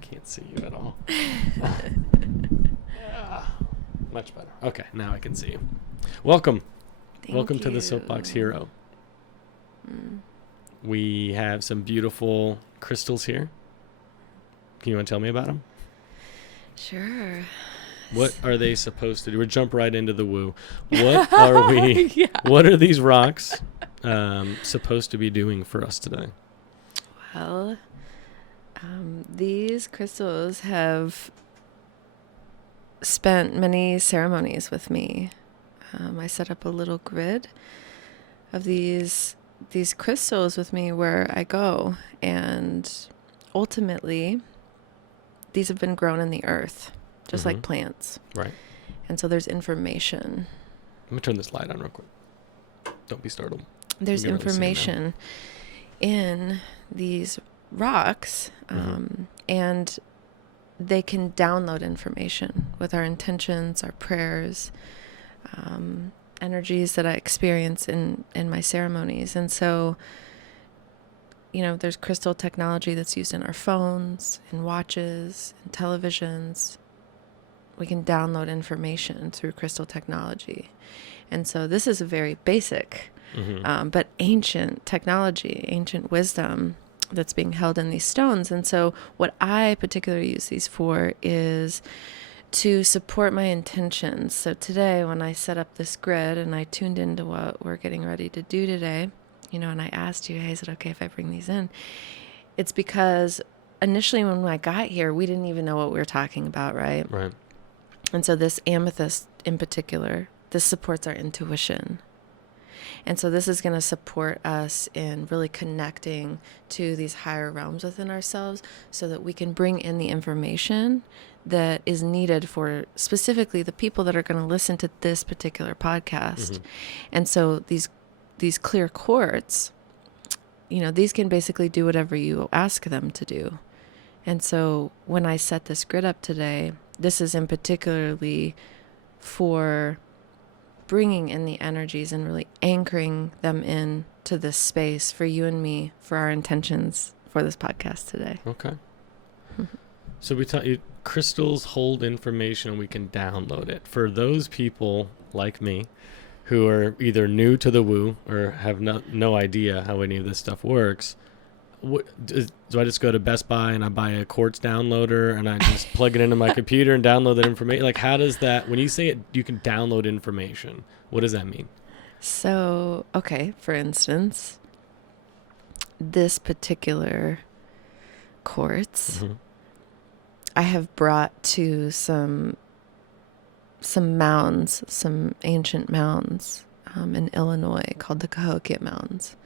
can't see you at all. Much better. Okay, now I can see you. Welcome. Welcome to the Soapbox Hero. We have some beautiful crystals here. Can you want to tell me about them? Sure. What are they supposed to do? We'll jump right into the woo. What are we? What are these rocks supposed to be doing for us today? Well, these crystals have spent many ceremonies with me. I set up a little grid of these crystals with me where I go, and ultimately these have been grown in the earth, just like plants. Right. And so there's information. Let me turn this light on real quick. Don't be startled. There's information in these rocks, and they can download information with our intentions, our prayers, energies that I experience in my ceremonies. And so, you know, there's crystal technology that's used in our phones, in watches, in televisions. We can download information through crystal technology. And so this is a very basic, but ancient technology, ancient wisdom that's being held in these stones. And so what I particularly use these for is to support my intentions. So today, when I set up this grid and I tuned into what we're getting ready to do today, you know, and I asked you, hey, is it okay if I bring these in? It's because initially when I got here, we didn't even know what we were talking about, right? Right. And so this amethyst in particular, this supports our intuition. And so this is going to support us in really connecting to these higher realms within ourselves so that we can bring in the information that is needed for specifically the people that are going to listen to this particular podcast. And so these clear quartz, you know, these can basically do whatever you ask them to do. And so when I set this grid up today, this is in particularly for bringing in the energies and really anchoring them in to this space for you and me, for our intentions for this podcast today. Okay. So we taught you crystals hold information and we can download it. For those people like me who are either new to the woo or have no idea how any of this stuff works, do I just go to Best Buy and I buy a Quartz downloader and I just plug it into my computer and download that information? Like, how does that, when you say it, you can download information, what does that mean? So, okay, for instance, this particular quartz, I have brought to some mounds, some ancient mounds in Illinois called the Cahokia Mounds.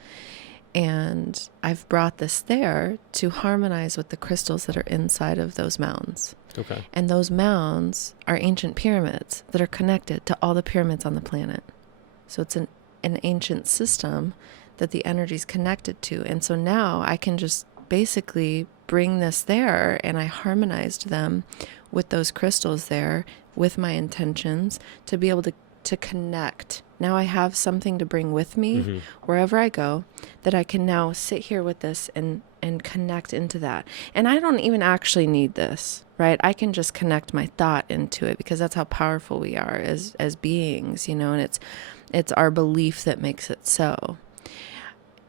And I've brought this there to harmonize with the crystals that are inside of those mounds. Okay. And those mounds are ancient pyramids that are connected to all the pyramids on the planet. So it's an ancient system that the energy is connected to. And so now I can just basically bring this there, and I harmonized them with those crystals there, with my intentions, to be able to connect. Now I have something to bring with me wherever I go, that I can now sit here with this and connect into that. And I don't even actually need this, right? I can just connect my thought into it, because that's how powerful we are as beings, you know, and it's our belief that makes it so.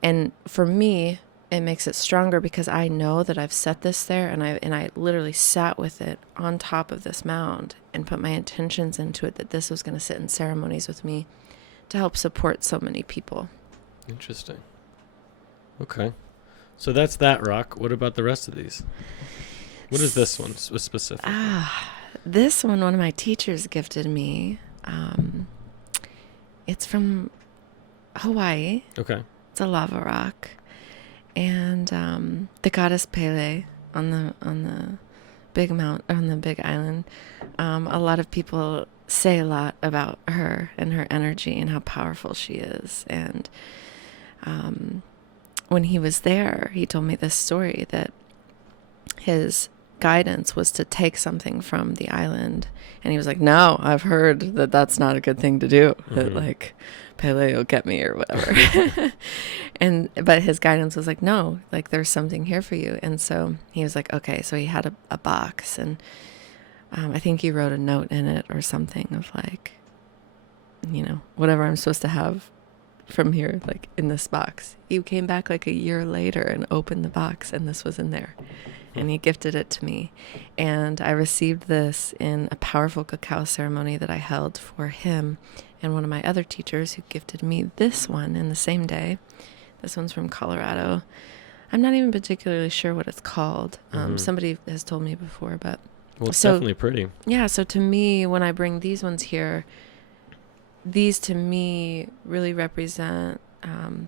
And for me, it makes it stronger because I know that I've set this there, and I literally sat with it on top of this mound and put my intentions into it, that this was going to sit in ceremonies with me to help support so many people. Interesting. Okay. So that's that rock. What about the rest of these? What is this one specifically? This one of my teachers gifted me. It's from Hawaii. Okay. It's a lava rock. And the goddess Pele on the big island. A lot of people say a lot about her and her energy and how powerful she is. And when he was there, he told me this story that his guidance was to take something from the island. And he was like, no, I've heard that that's not a good thing to do. That like Pele will get me or whatever. But his guidance was like, no, like there's something here for you. And so he was like, okay. So he had a box, and I think he wrote a note in it or something of like, whatever I'm supposed to have from here, like in this box. He came back like a year later and opened the box, and this was in there. And he gifted it to me. And I received this in a powerful cacao ceremony that I held for him and one of my other teachers, who gifted me this one in the same day. This one's from Colorado. I'm not even particularly sure what it's called. Somebody has told me before, but... Well, it's definitely pretty. Yeah, so to me, when I bring these ones here, these to me really represent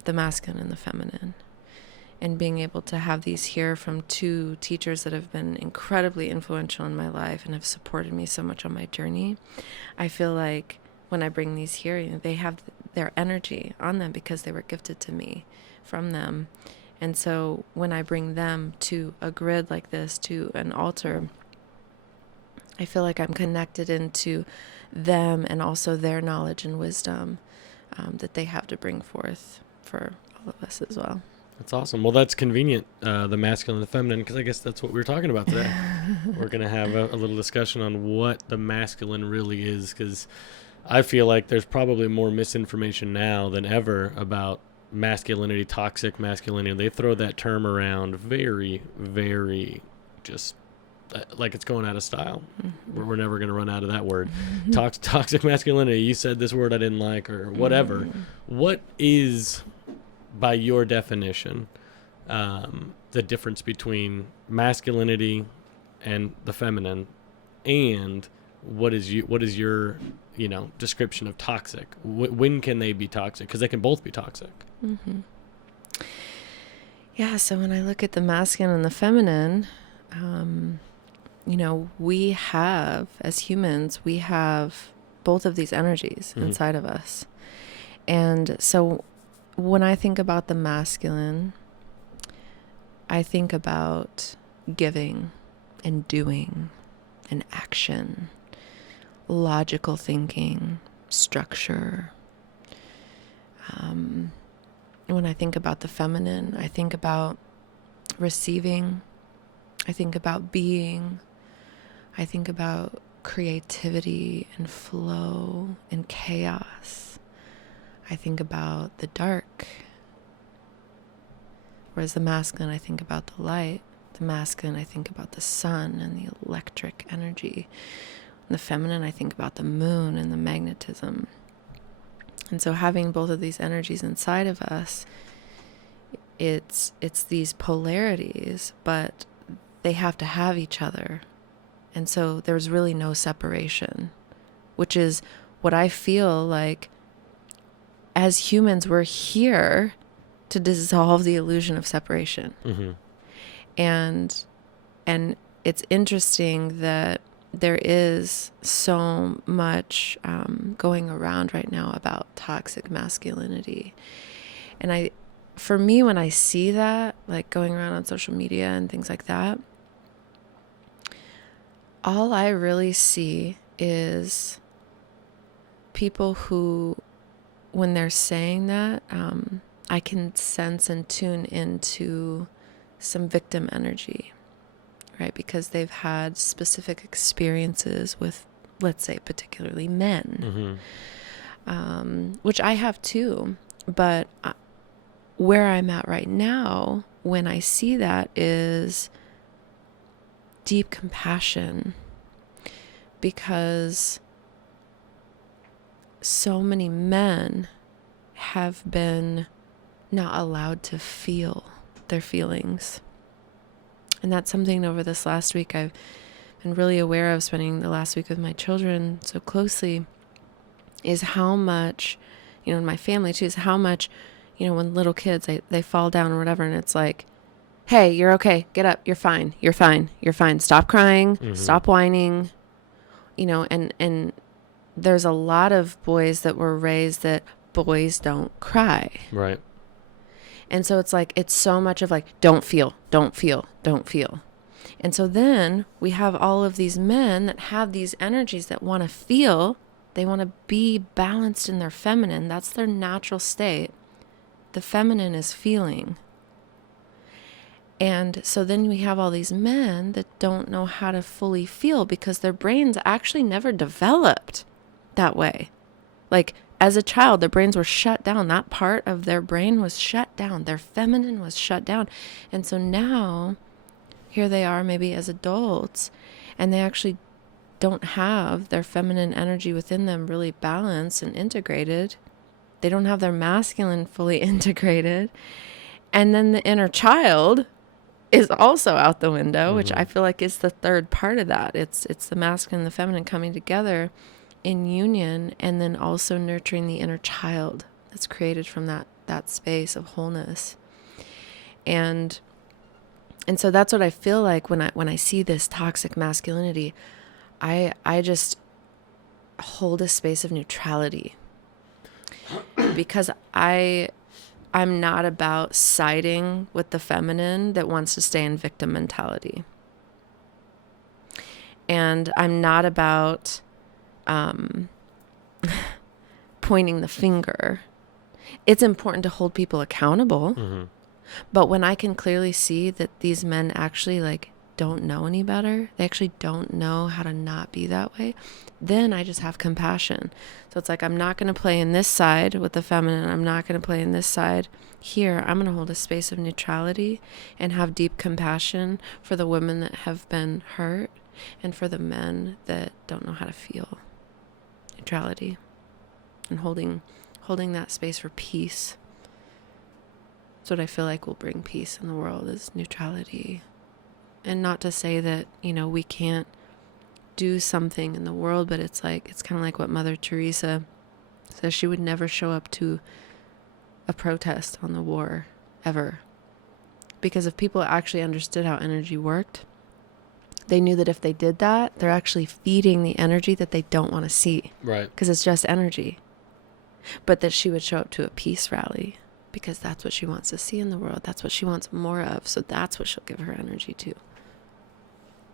the masculine and the feminine. And being able to have these here from two teachers that have been incredibly influential in my life and have supported me so much on my journey, I feel like when I bring these here, they have their energy on them because they were gifted to me from them. And so when I bring them to a grid like this, to an altar, I feel like I'm connected into them and also their knowledge and wisdom that they have to bring forth for all of us as well. That's awesome. Well, that's convenient, the masculine and the feminine, because I guess that's what we're talking about today. We're going to have a little discussion on what the masculine really is, because I feel like there's probably more misinformation now than ever about masculinity, toxic masculinity. They throw that term around very, very just like it's going out of style. We're never going to run out of that word. Toxic masculinity. You said this word I didn't like, or whatever. What is, by your definition, the difference between masculinity and the feminine, and what is your description of toxic? When can they be toxic? Because they can both be toxic. Yeah, so when I look at the masculine and the feminine, we have, as humans, we have both of these energies inside of us. And so when I think about the masculine, I think about giving and doing and action, logical thinking, structure. When I think about the feminine, I think about receiving. I think about being. I think about creativity and flow and chaos. I think about the dark. Whereas the masculine, I think about the light. The masculine, I think about the sun and the electric energy. And the feminine, I think about the moon and the magnetism. And so having both of these energies inside of us, it's these polarities, but they have to have each other. And so there's really no separation, which is what I feel like as humans, we're here to dissolve the illusion of separation. And it's interesting that there is so much going around right now about toxic masculinity. And for me, when I see that, like going around on social media and things like that, all I really see is people who, when they're saying that, I can sense and tune into some victim energy, right? Because they've had specific experiences with, let's say, particularly men, which I have too. But where I'm at right now, when I see that, is deep compassion, because so many men have been not allowed to feel their feelings. And that's something over this last week I've been really aware of, spending the last week with my children so closely, is how much, in my family too, is how much, when little kids, they fall down or whatever, and it's like, hey, you're okay, get up, you're fine, stop crying, stop whining, and there's a lot of boys that were raised that boys don't cry. Right. And so it's like, it's so much of like, don't feel. And so then we have all of these men that have these energies that want to feel, they want to be balanced in their feminine. That's their natural state. The feminine is feeling. And so then we have all these men that don't know how to fully feel because their brains actually never developed that way. Like as a child, their brains were shut down. That part of their brain was shut down. Their feminine was shut down. And so now here they are maybe as adults, and they actually don't have their feminine energy within them really balanced and integrated. They don't have their masculine fully integrated. And then the inner child is also out the window, which I feel like is the third part of that. It's the masculine and the feminine coming together in union, and then also nurturing the inner child that's created from that space of wholeness. And so that's what I feel like when I see this toxic masculinity. I just hold a space of neutrality, because I'm not about siding with the feminine that wants to stay in victim mentality. And I'm not about pointing the finger. It's important to hold people accountable. But when I can clearly see that these men actually like don't know any better, they actually don't know how to not be that way, then I just have compassion. So it's like, I'm not going to play in this side with the feminine. I'm not going to play in this side here. I'm going to hold a space of neutrality and have deep compassion for the women that have been hurt and for the men that don't know how to feel. Neutrality and holding that space for peace. That's what I feel like will bring peace in the world, is neutrality. And not to say that, we can't do something in the world, but it's kind of like what Mother Teresa says. She would never show up to a protest on the war, ever. Because if people actually understood how energy worked, they knew that if they did that, they're actually feeding the energy that they don't want to see. Right. Because it's just energy. But that she would show up to a peace rally, because that's what she wants to see in the world. That's what she wants more of. So that's what she'll give her energy to.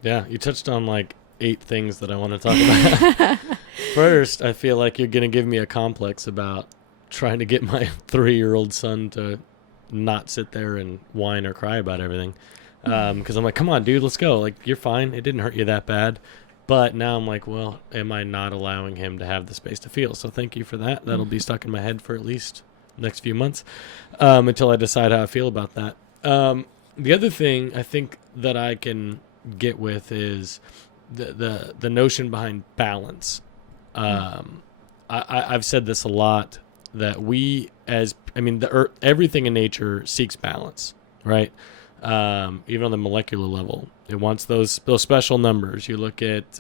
Yeah, you touched on like 8 things that I want to talk about. First, I feel like you're going to give me a complex about trying to get my 3-year-old son to not sit there and whine or cry about everything. Because I'm like, come on, dude, let's go. Like, you're fine. It didn't hurt you that bad. But now I'm like, well, am I not allowing him to have the space to feel? So thank you for that. That'll be stuck in my head for at least the next few months until I decide how I feel about that. The other thing I think that I can get with is the notion behind balance. I've said this a lot, that everything in nature seeks balance, right? Even on the molecular level, it wants those special numbers. You look at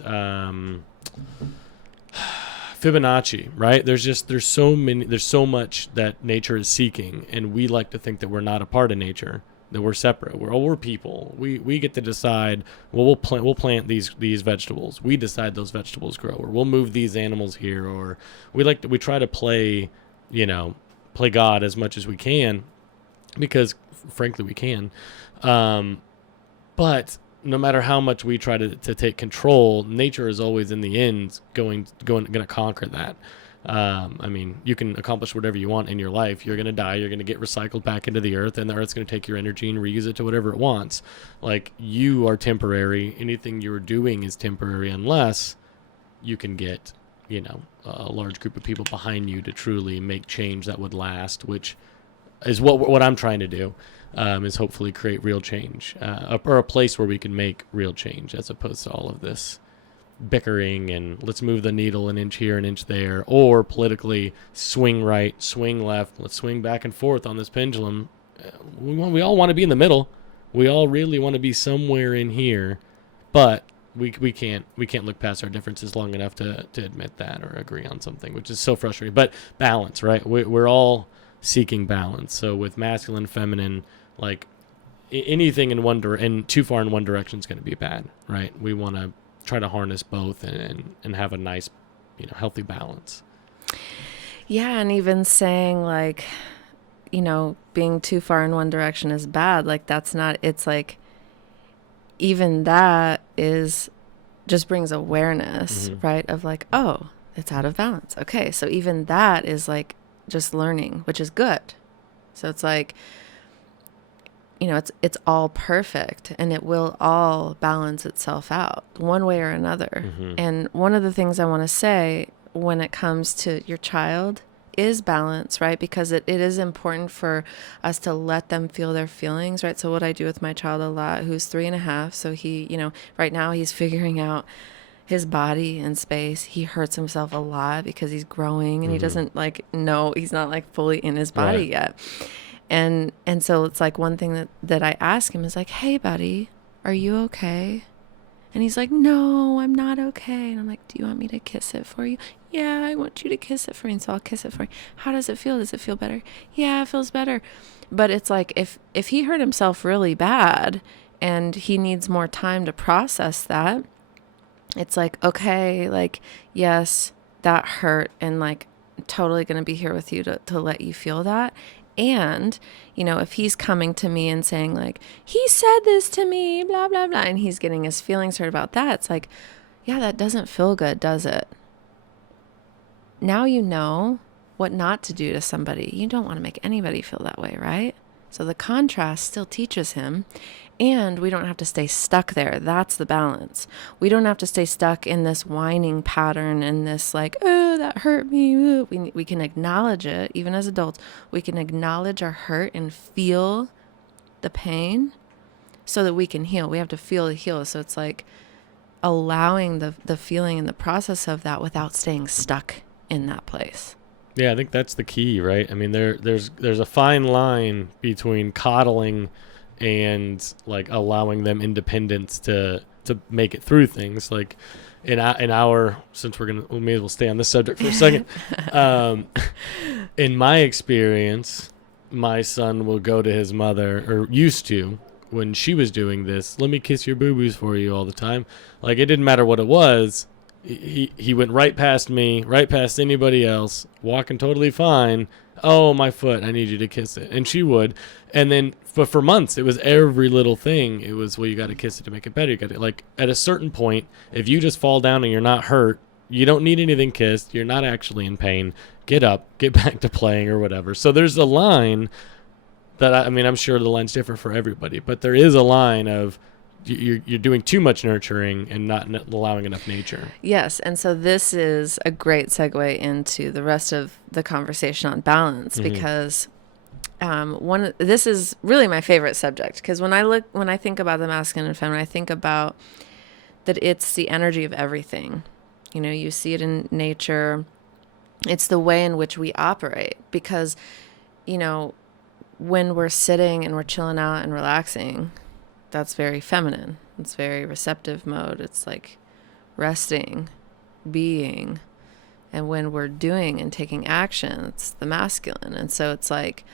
Fibonacci, right? There's so much that nature is seeking, and we like to think that we're not a part of nature, that we're separate. We're people. We get to decide. Well, we'll plant these vegetables. We decide those vegetables grow, or we'll move these animals here, or we try to play God as much as we can, because frankly we can. But no matter how much we try to take control, nature is always in the end going to conquer that. You can accomplish whatever you want in your life. You're going to die. You're going to get recycled back into the earth, and the earth's going to take your energy and reuse it to whatever it wants. Like, you are temporary. Anything you're doing is temporary, unless you can get, a large group of people behind you to truly make change that would last, which is what I'm trying to do. Is hopefully create real change, or a place where we can make real change, as opposed to all of this bickering and let's move the needle an inch here, an inch there, or politically swing right, swing left, let's swing back and forth on this pendulum. We all want to be in the middle. We all really want to be somewhere in here, but we can't look past our differences long enough to admit that or agree on something, which is so frustrating. But balance, right? We're all seeking balance. So with masculine, feminine, like anything in too far in one direction is going to be bad, right? We want to try to harness both and have a nice, healthy balance. Yeah, and even saying like, being too far in one direction is bad. Like, that's not. It's like, even that is just brings awareness, Mm-hmm. right? Of like, oh, it's out of balance. Okay. So even that is like just learning, which is good. So it's like, it's all perfect, and it will all balance itself out one way or another. Mm-hmm. And one of the things I want to say when it comes to your child is balance, right? Because it is important for us to let them feel their feelings, right? So what I do with my child a lot, who's 3.5, so he, right now he's figuring out his body in space. He hurts himself a lot because he's growing, and he doesn't know, he's not like fully in his body yet. And so it's like one thing that I ask him is like, hey buddy, are you okay? And he's like, no, I'm not okay. And I'm like, do you want me to kiss it for you? Yeah, I want you to kiss it for me. And so I'll kiss it for you. How does it feel? Does it feel better? Yeah, it feels better. But it's like, if he hurt himself really bad and he needs more time to process that, it's like, okay, like, yes, that hurt, and like totally going to be here with you to let you feel that. And, if he's coming to me and saying like, he said this to me, blah, blah, blah, and he's getting his feelings hurt about that, it's like, yeah, that doesn't feel good, does it? Now you know what not to do to somebody. You don't want to make anybody feel that way, right? So the contrast still teaches him, and we don't have to stay stuck there. That's the balance. We don't have to stay stuck in this whining pattern and this like, oh, that hurt me. Ooh. We can acknowledge it, even as adults. We can acknowledge our hurt and feel the pain so that we can heal. We have to feel to heal. So it's like allowing the feeling and the process of that without staying stuck in that place. Yeah, I think that's the key, right? I mean, there's a fine line between coddling and like allowing them independence to make it through things. Like in our since we may as well stay on this subject for a second. In my experience, my son will go to his mother, or used to, when she was doing this, let me kiss your boo-boos for you all the time. Like, it didn't matter what it was. He went right past me, right past anybody else, walking totally fine. Oh, my foot, I need you to kiss it. And she would. And then but for months, it was every little thing. It was, well, you got to kiss it to make it better. You got to, like, at a certain point, if you just fall down and you're not hurt, you don't need anything kissed. You're not actually in pain. Get up, get back to playing or whatever. So there's a line that, I mean, I'm sure the line's different for everybody, but there is a line of, you're doing too much nurturing and not allowing enough nature. Yes, and so this is a great segue into the rest of the conversation on balance, because this is really my favorite subject, because when I think about the masculine and feminine, I think about that it's the energy of everything. You see it in nature. It's the way in which we operate, because when we're sitting and we're chilling out and relaxing, that's very feminine. It's very receptive mode. It's like resting, being. And when we're doing and taking action, it's the masculine. And so it's like,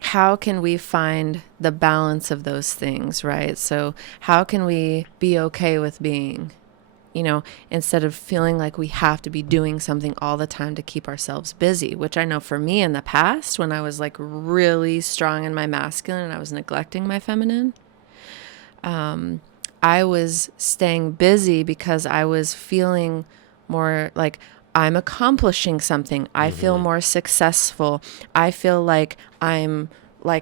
how can we find the balance of those things, right? So how can we be okay with being, instead of feeling like we have to be doing something all the time to keep ourselves busy, which I know for me in the past, when I was like really strong in my masculine and I was neglecting my feminine, I was staying busy because I was feeling more like I'm accomplishing something. I feel more successful. I feel like I'm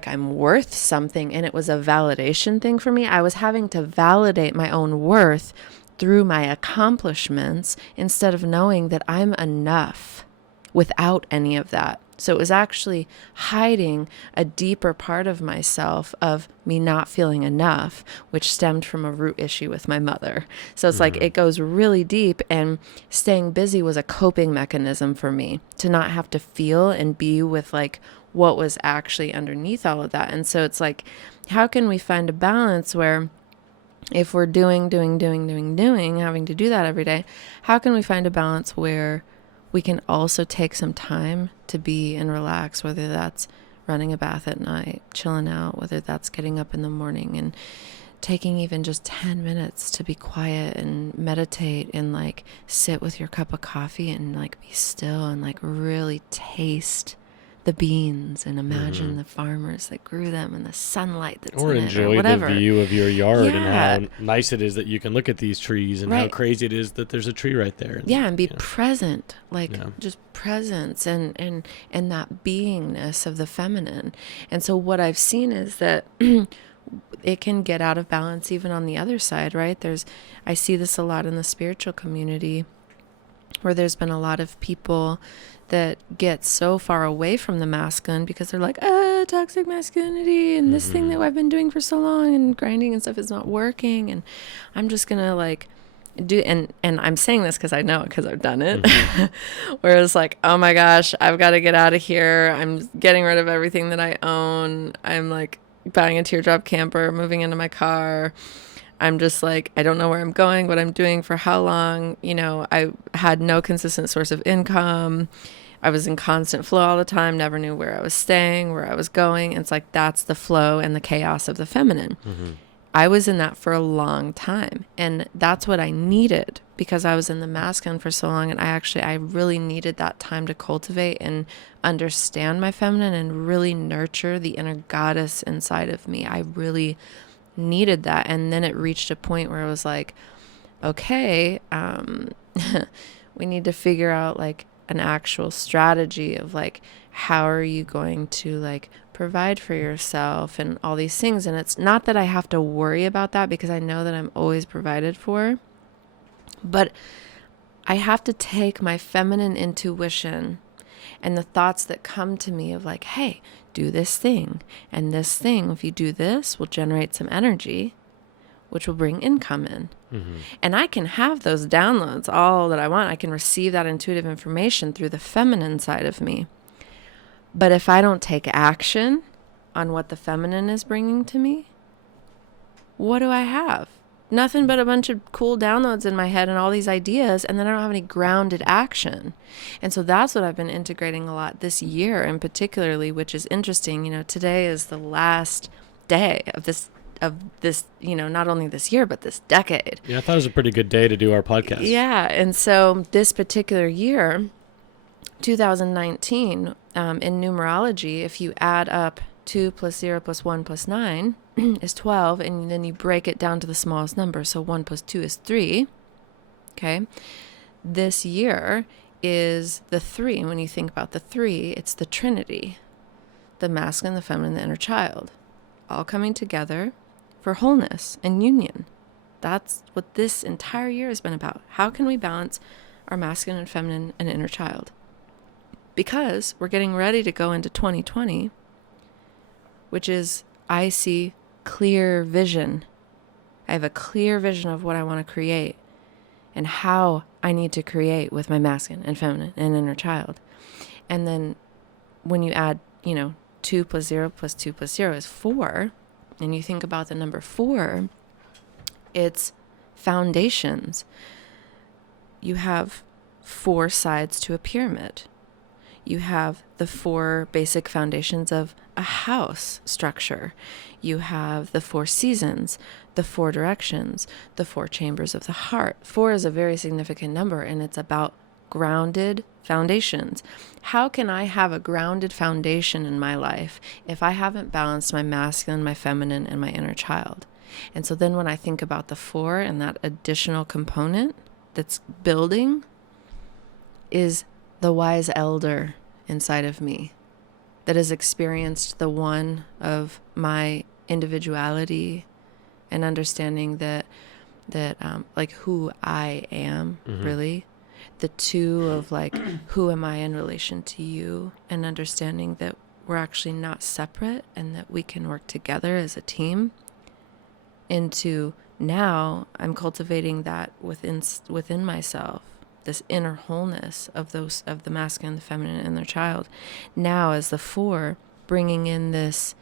worth something. And it was a validation thing for me. I was having to validate my own worth through my accomplishments instead of knowing that I'm enough without any of that. So it was actually hiding a deeper part of myself of me not feeling enough, which stemmed from a root issue with my mother. So it's like it goes really deep, and staying busy was a coping mechanism for me to not have to feel and be with like what was actually underneath all of that. And so it's like, how can we find a balance where if we're doing, having to do that every day, how can we find a balance where we can also take some time to be and relax, whether that's running a bath at night, chilling out, whether that's getting up in the morning and taking even just 10 minutes to be quiet and meditate and like sit with your cup of coffee and like be still and like really taste the beans and imagine Mhm. the farmers that grew them and the sunlight that's Or in it or enjoy the whatever. view of your yard Yeah. and how nice it is that you can look at these trees and how Right. crazy it is that there's a tree right there. Yeah, and be You know. present, like Yeah. just presence and that beingness of the feminine. And so what I've seen is that it can get out of balance even on the other side, right? I see this a lot in the spiritual community where there's been a lot of people that get so far away from the masculine because they're like, toxic masculinity and this thing that I've been doing for so long and grinding and stuff is not working. And I'm just going to like do, and I'm saying this because I know it because I've done it. Where it's like, oh my gosh, I've got to get out of here. I'm getting rid of everything that I own. I'm like buying a teardrop camper, moving into my car. I'm just like, I don't know where I'm going, what I'm doing, for how long. You know, I had no consistent source of income. I was in constant flow all the time, never knew where I was staying, where I was going. It's like, that's the flow and the chaos of the feminine. I was in that for a long time. And that's what I needed because I was in the masculine for so long. And I really needed that time to cultivate and understand my feminine and really nurture the inner goddess inside of me. I really needed that. And then it reached a point where I was like, okay, we need to figure out like an actual strategy of like, how are you going to like provide for yourself and all these things. And it's not that I have to worry about that because I know that I'm always provided for, but I have to take my feminine intuition and the thoughts that come to me of like, hey, do this thing. And this thing, if you do this, will generate some energy, which will bring income in. And I can have those downloads all that I want. I can receive that intuitive information through the feminine side of me. But if I don't take action on what the feminine is bringing to me, what do I have? Nothing but a bunch of cool downloads in my head and all these ideas, and then I don't have any grounded action. And so that's what I've been integrating a lot this year, and particularly, which is interesting. You know, today is the last day of this, you know, not only this year, but this decade. Yeah, I thought it was a pretty good day to do our podcast. Yeah. And so this particular year, 2019, in numerology, if you add up 2 plus 0 plus 1 plus 9 is 12, and then you break it down to the smallest number. So 1 plus 2 is 3. Okay. This year is the 3. And when you think about the 3, it's the Trinity, the masculine, the feminine, the inner child, all coming together for wholeness and union. That's what this entire year has been about. How can we balance our masculine and feminine and inner child? Because we're getting ready to go into 2020, which is, I see clear vision. I have a clear vision of what I want to create and how I need to create with my masculine and feminine and inner child. And then when you add, 2 plus 0 plus 2 plus 0 is 4. And you think about the number 4, it's foundations. You have 4 sides to a pyramid. You have the 4 basic foundations of a house structure. You have the 4 seasons, the 4 directions, the 4 chambers of the heart. 4 is a very significant number, and it's about grounded foundations. How can I have a grounded foundation in my life if I haven't balanced my masculine, my feminine, and my inner child? And so then when I think about the 4 and that additional component that's building is the wise elder inside of me that has experienced the one of my individuality and understanding that like who I am, really. The 2 of like, who am I in relation to you, and understanding that we're actually not separate and that we can work together as a team. Into now I'm cultivating that within myself, this inner wholeness of the masculine, the feminine, and their child. Now as the 4, bringing in this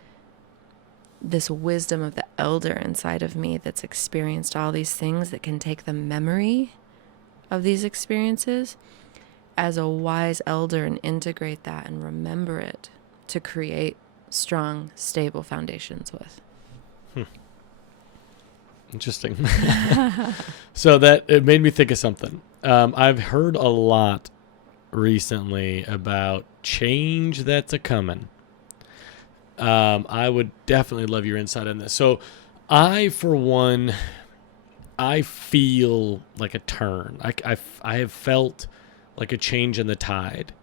wisdom of the elder inside of me that's experienced all these things, that can take the memory of these experiences as a wise elder and integrate that and remember it to create strong, stable foundations with. Interesting. So that it made me think of something. I've heard a lot recently about change that's a coming. I would definitely love your insight on this. So for one, I feel like a turn. I have felt like a change in the tide.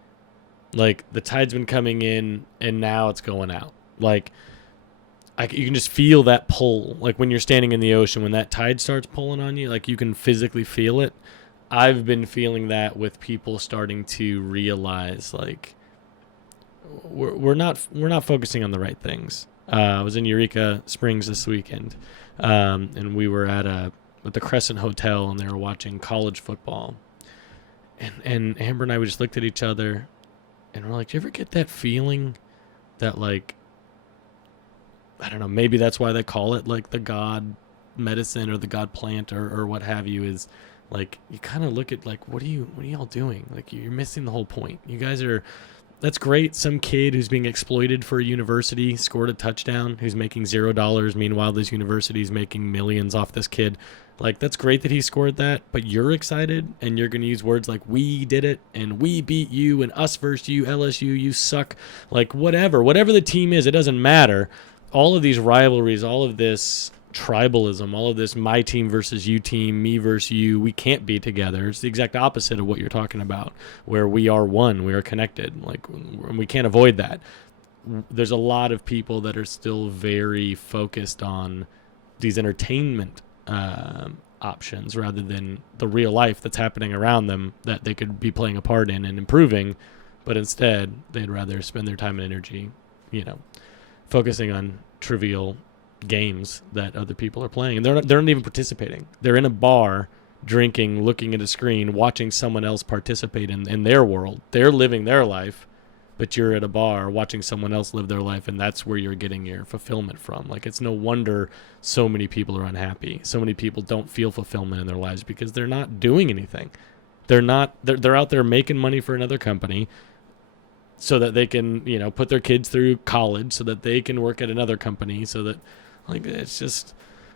Like the tide's been coming in and now it's going out. Like you can just feel that pull. Like when you're standing in the ocean, when that tide starts pulling on you, like you can physically feel it. I've been feeling that with people starting to realize like we're not focusing on the right things. I was in Eureka Springs this weekend, and we were at the Crescent Hotel, and they were watching college football. And Amber and I, we just looked at each other, and we're like, "Do you ever get that feeling that like, I don't know, maybe that's why they call it like the God medicine or the God plant or what have you, is like you kind of look at like what are y'all doing? Like you're missing the whole point. You guys are." That's great. Some kid who's being exploited for a university scored a touchdown, who's making $0. Meanwhile, this university is making millions off this kid. Like, that's great that he scored that, but you're excited, and you're going to use words like, we did it, and we beat you, and us versus you, LSU, you suck. Like, whatever the team is, it doesn't matter. All of these rivalries, all of this tribalism, all of this my team versus you team, me versus you, we can't be together. It's the exact opposite of what you're talking about, where we are one, we are connected. Like, we can't avoid that. There's a lot of people that are still very focused on these entertainment options rather than the real life that's happening around them that they could be playing a part in and improving, but instead they'd rather spend their time and energy, focusing on trivial games that other people are playing, and they're not even participating. They're in a bar drinking, looking at a screen, watching someone else participate in their world. They're living their life, but you're at a bar watching someone else live their life, and that's where you're getting your fulfillment from. Like, it's no wonder so many people are unhappy. So many people don't feel fulfillment in their lives because they're not doing anything. They're out there making money for another company so that they can, put their kids through college, so that they can work at another company, so that, like, it's just,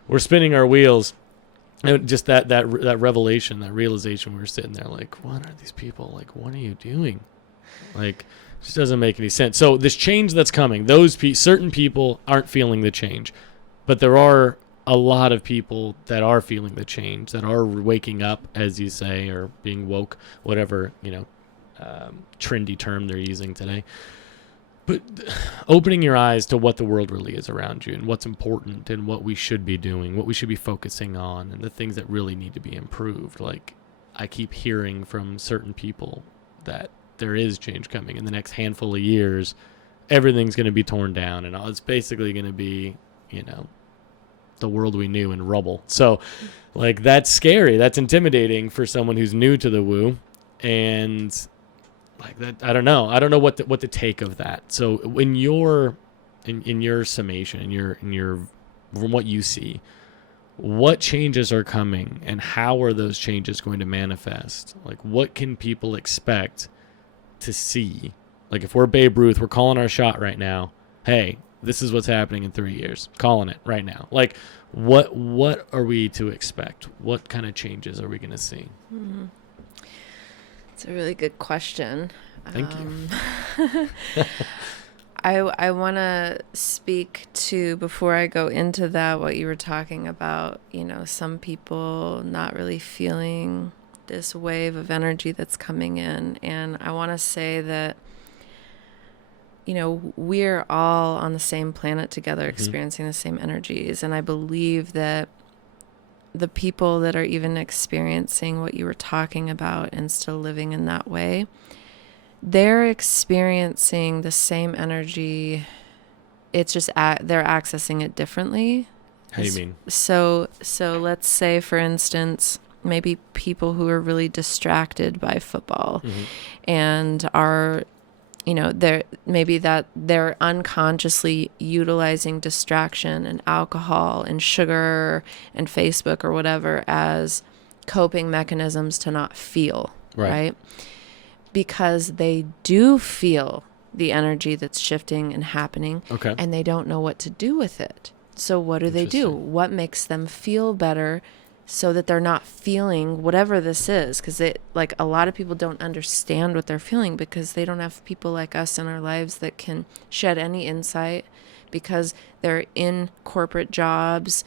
we're spinning our wheels. And just that revelation, that realization, we were sitting there like, what are these people? Like, what are you doing? Like, it just doesn't make any sense. So this change that's coming, certain people aren't feeling the change, but there are a lot of people that are feeling the change, that are waking up, as you say, or being woke, whatever, trendy term they're using today. But opening your eyes to what the world really is around you and what's important and what we should be doing, what we should be focusing on, and the things that really need to be improved. Like, I keep hearing from certain people that there is change coming in the next handful of years. Everything's going to be torn down, and it's basically going to be, the world we knew in rubble. So, like, that's scary. That's intimidating for someone who's new to the woo. And like that, I don't know what to take of that. So in your summation, in your from what you see, what changes are coming and how are those changes going to manifest? Like, what can people expect to see? Like, if we're Babe Ruth, we're calling our shot right now. Hey, this is what's happening in 3 years. Calling it right now. Like, what are we to expect? What kind of changes are we going to see? Mm-hmm. It's a really good question. Thank you. I want to speak to, before I go into that, what you were talking about, some people not really feeling this wave of energy that's coming in. And I want to say that, we're all on the same planet together, experiencing the same energies. And I believe that the people that are even experiencing what you were talking about and still living in that way, they're experiencing the same energy. It's just they're accessing it differently. How do you mean? So let's say, for instance, maybe people who are really distracted by football and are, they're unconsciously utilizing distraction and alcohol and sugar and Facebook or whatever as coping mechanisms to not feel, right? Because they do feel the energy that's shifting and happening, and they don't know what to do with it. So what do they do? What makes them feel better so that they're not feeling whatever this is, because it, like, a lot of people don't understand what they're feeling because they don't have people like us in our lives that can shed any insight, because they're in corporate jobs,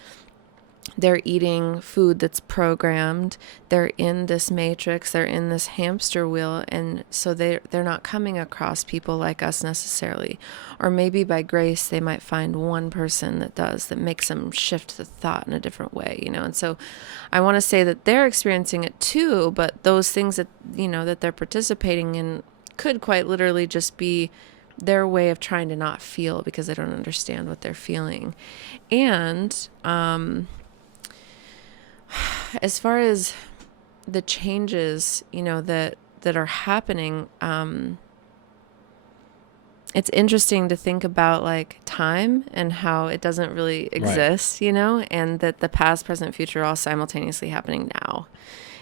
they're eating food that's programmed, they're in this matrix, they're in this hamster wheel, and so they're not coming across people like us necessarily. Or maybe by grace they might find one person that makes them shift the thought in a different way, and so I want to say that they're experiencing it too, but those things that that they're participating in could quite literally just be their way of trying to not feel because they don't understand what they're feeling. And as far as the changes, that are happening, it's interesting to think about like time and how it doesn't really exist, and that the past, present, future are all simultaneously happening now.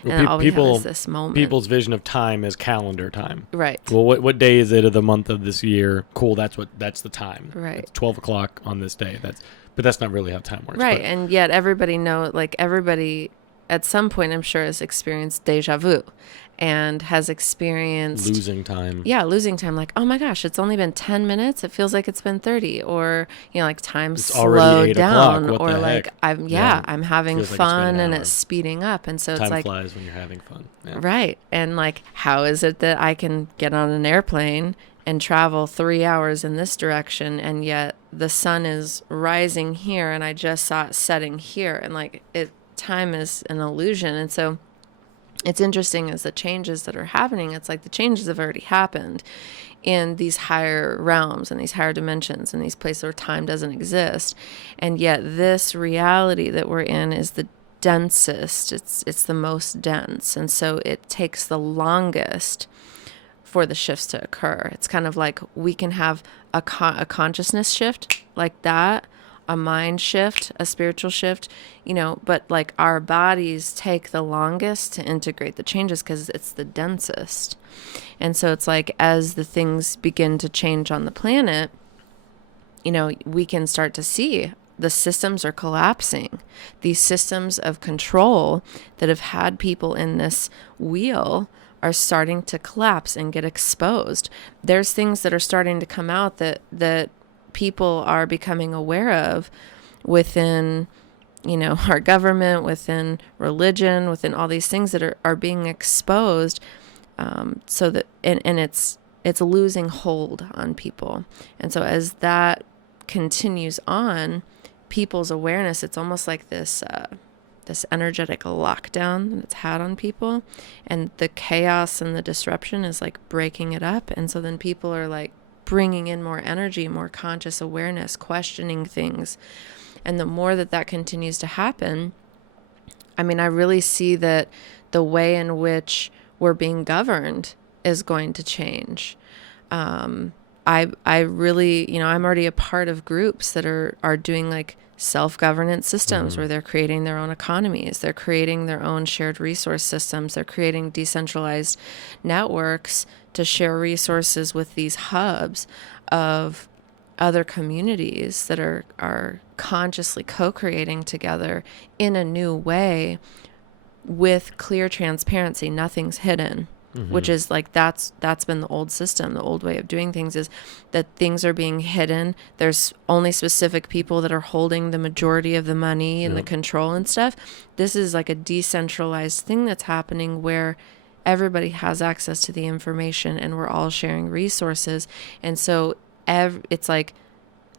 Well, And all we have is this moment. People's vision of time is calendar time. Right. Well, what day is it of the month of this year? Cool, that's the time. Right. It's 12 o'clock on this day. But that's not really how time works. Right, and yet everybody at some point, I'm sure, has experienced deja vu and has experienced losing time. Yeah, losing time. Like, oh my gosh, it's only been 10 minutes. It feels like it's been 30. Or, like time slowed down. What or the like, heck? I'm having Feels like fun it's been an and hour. it's speeding up. And so it's Time like, flies when you're having fun. Yeah. right. And like, how is it that I can get on an airplane and travel 3 hours in this direction, and yet the sun is rising here and I just saw it setting here, and like time is an illusion. And so it's interesting, as the changes that are happening, it's like the changes have already happened in these higher realms and these higher dimensions and these places where time doesn't exist, and yet this reality that we're in is the densest. It's the most dense, and so it takes the longest for the shifts to occur. It's kind of like we can have a consciousness shift like that, a mind shift, a spiritual shift, but like our bodies take the longest to integrate the changes because it's the densest. And so it's like, as the things begin to change on the planet, we can start to see the systems are collapsing. These systems of control that have had people in this wheel are starting to collapse and get exposed. There's things that are starting to come out that people are becoming aware of within, our government, within religion, within all these things that are being exposed, so that and it's losing hold on people. And so as that continues on, people's awareness, it's almost like this energetic lockdown that it's had on people, and the chaos and the disruption is like breaking it up. And so then people are like bringing in more energy, more conscious awareness, questioning things. And the more that continues to happen, I really see that the way in which we're being governed is going to change. I really, I'm already a part of groups that are doing like self-governance systems, where they're creating their own economies, they're creating their own shared resource systems, they're creating decentralized networks to share resources with these hubs of other communities that are consciously co-creating together in a new way with clear transparency. Nothing's hidden. Which is like, that's been the old system. The old way of doing things is that things are being hidden. There's only specific people that are holding the majority of the money and the control and stuff. This is like a decentralized thing that's happening where everybody has access to the information and we're all sharing resources. And so it's like,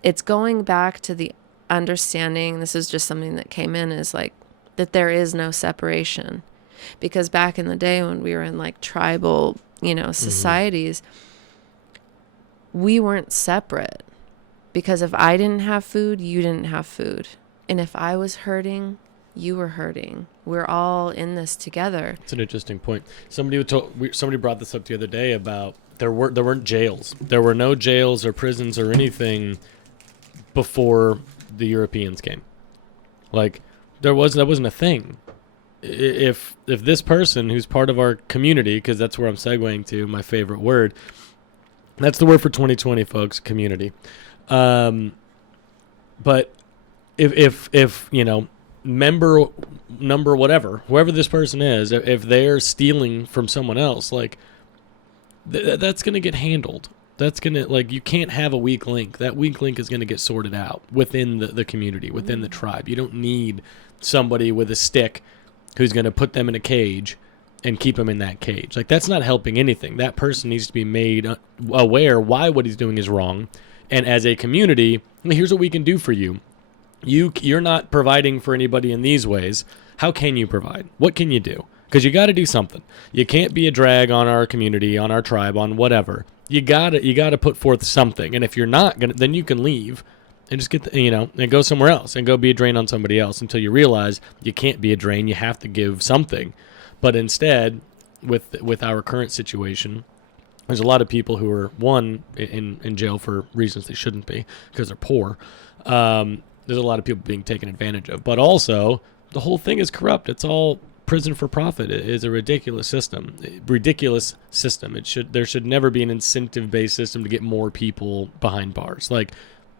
it's going back to the understanding, this is just something that came in, is like that there is no separation. Because back in the day when we were in like tribal, societies, we weren't separate. Because if I didn't have food, you didn't have food. And if I was hurting, you were hurting. We're all in this together. It's an interesting point. Somebody brought this up the other day about there weren't jails. There were no jails or prisons or anything before the Europeans came. Like that wasn't a thing. If this person who's part of our community, because that's where I'm segueing to, my favorite word, that's the word for 2020, folks, community. But if member number whatever, whoever this person is, if they're stealing from someone else, like that's going to get handled. That's going to, like, you can't have a weak link. That weak link is going to get sorted out within the community, within the tribe. You don't need somebody with a stick who's going to put them in a cage and keep them in that cage. Like, that's not helping anything. That person needs to be made aware why what he's doing is wrong. And as a community, here's what we can do for you. You're not providing for anybody in these ways. How can you provide? What can you do? Because you got to do something. You can't be a drag on our community, on our tribe, on whatever. You gotta put forth something. And if you're not gonna, then you can leave and just get and go somewhere else and go be a drain on somebody else until you realize you can't be a drain. You have to give something. But instead, with our current situation, there's a lot of people who are, one, in jail for reasons they shouldn't be because they're poor. There's a lot of people being taken advantage of. But also, the whole thing is corrupt. It's all prison for profit. It is a ridiculous system. There should never be an incentive-based system to get more people behind bars. Like,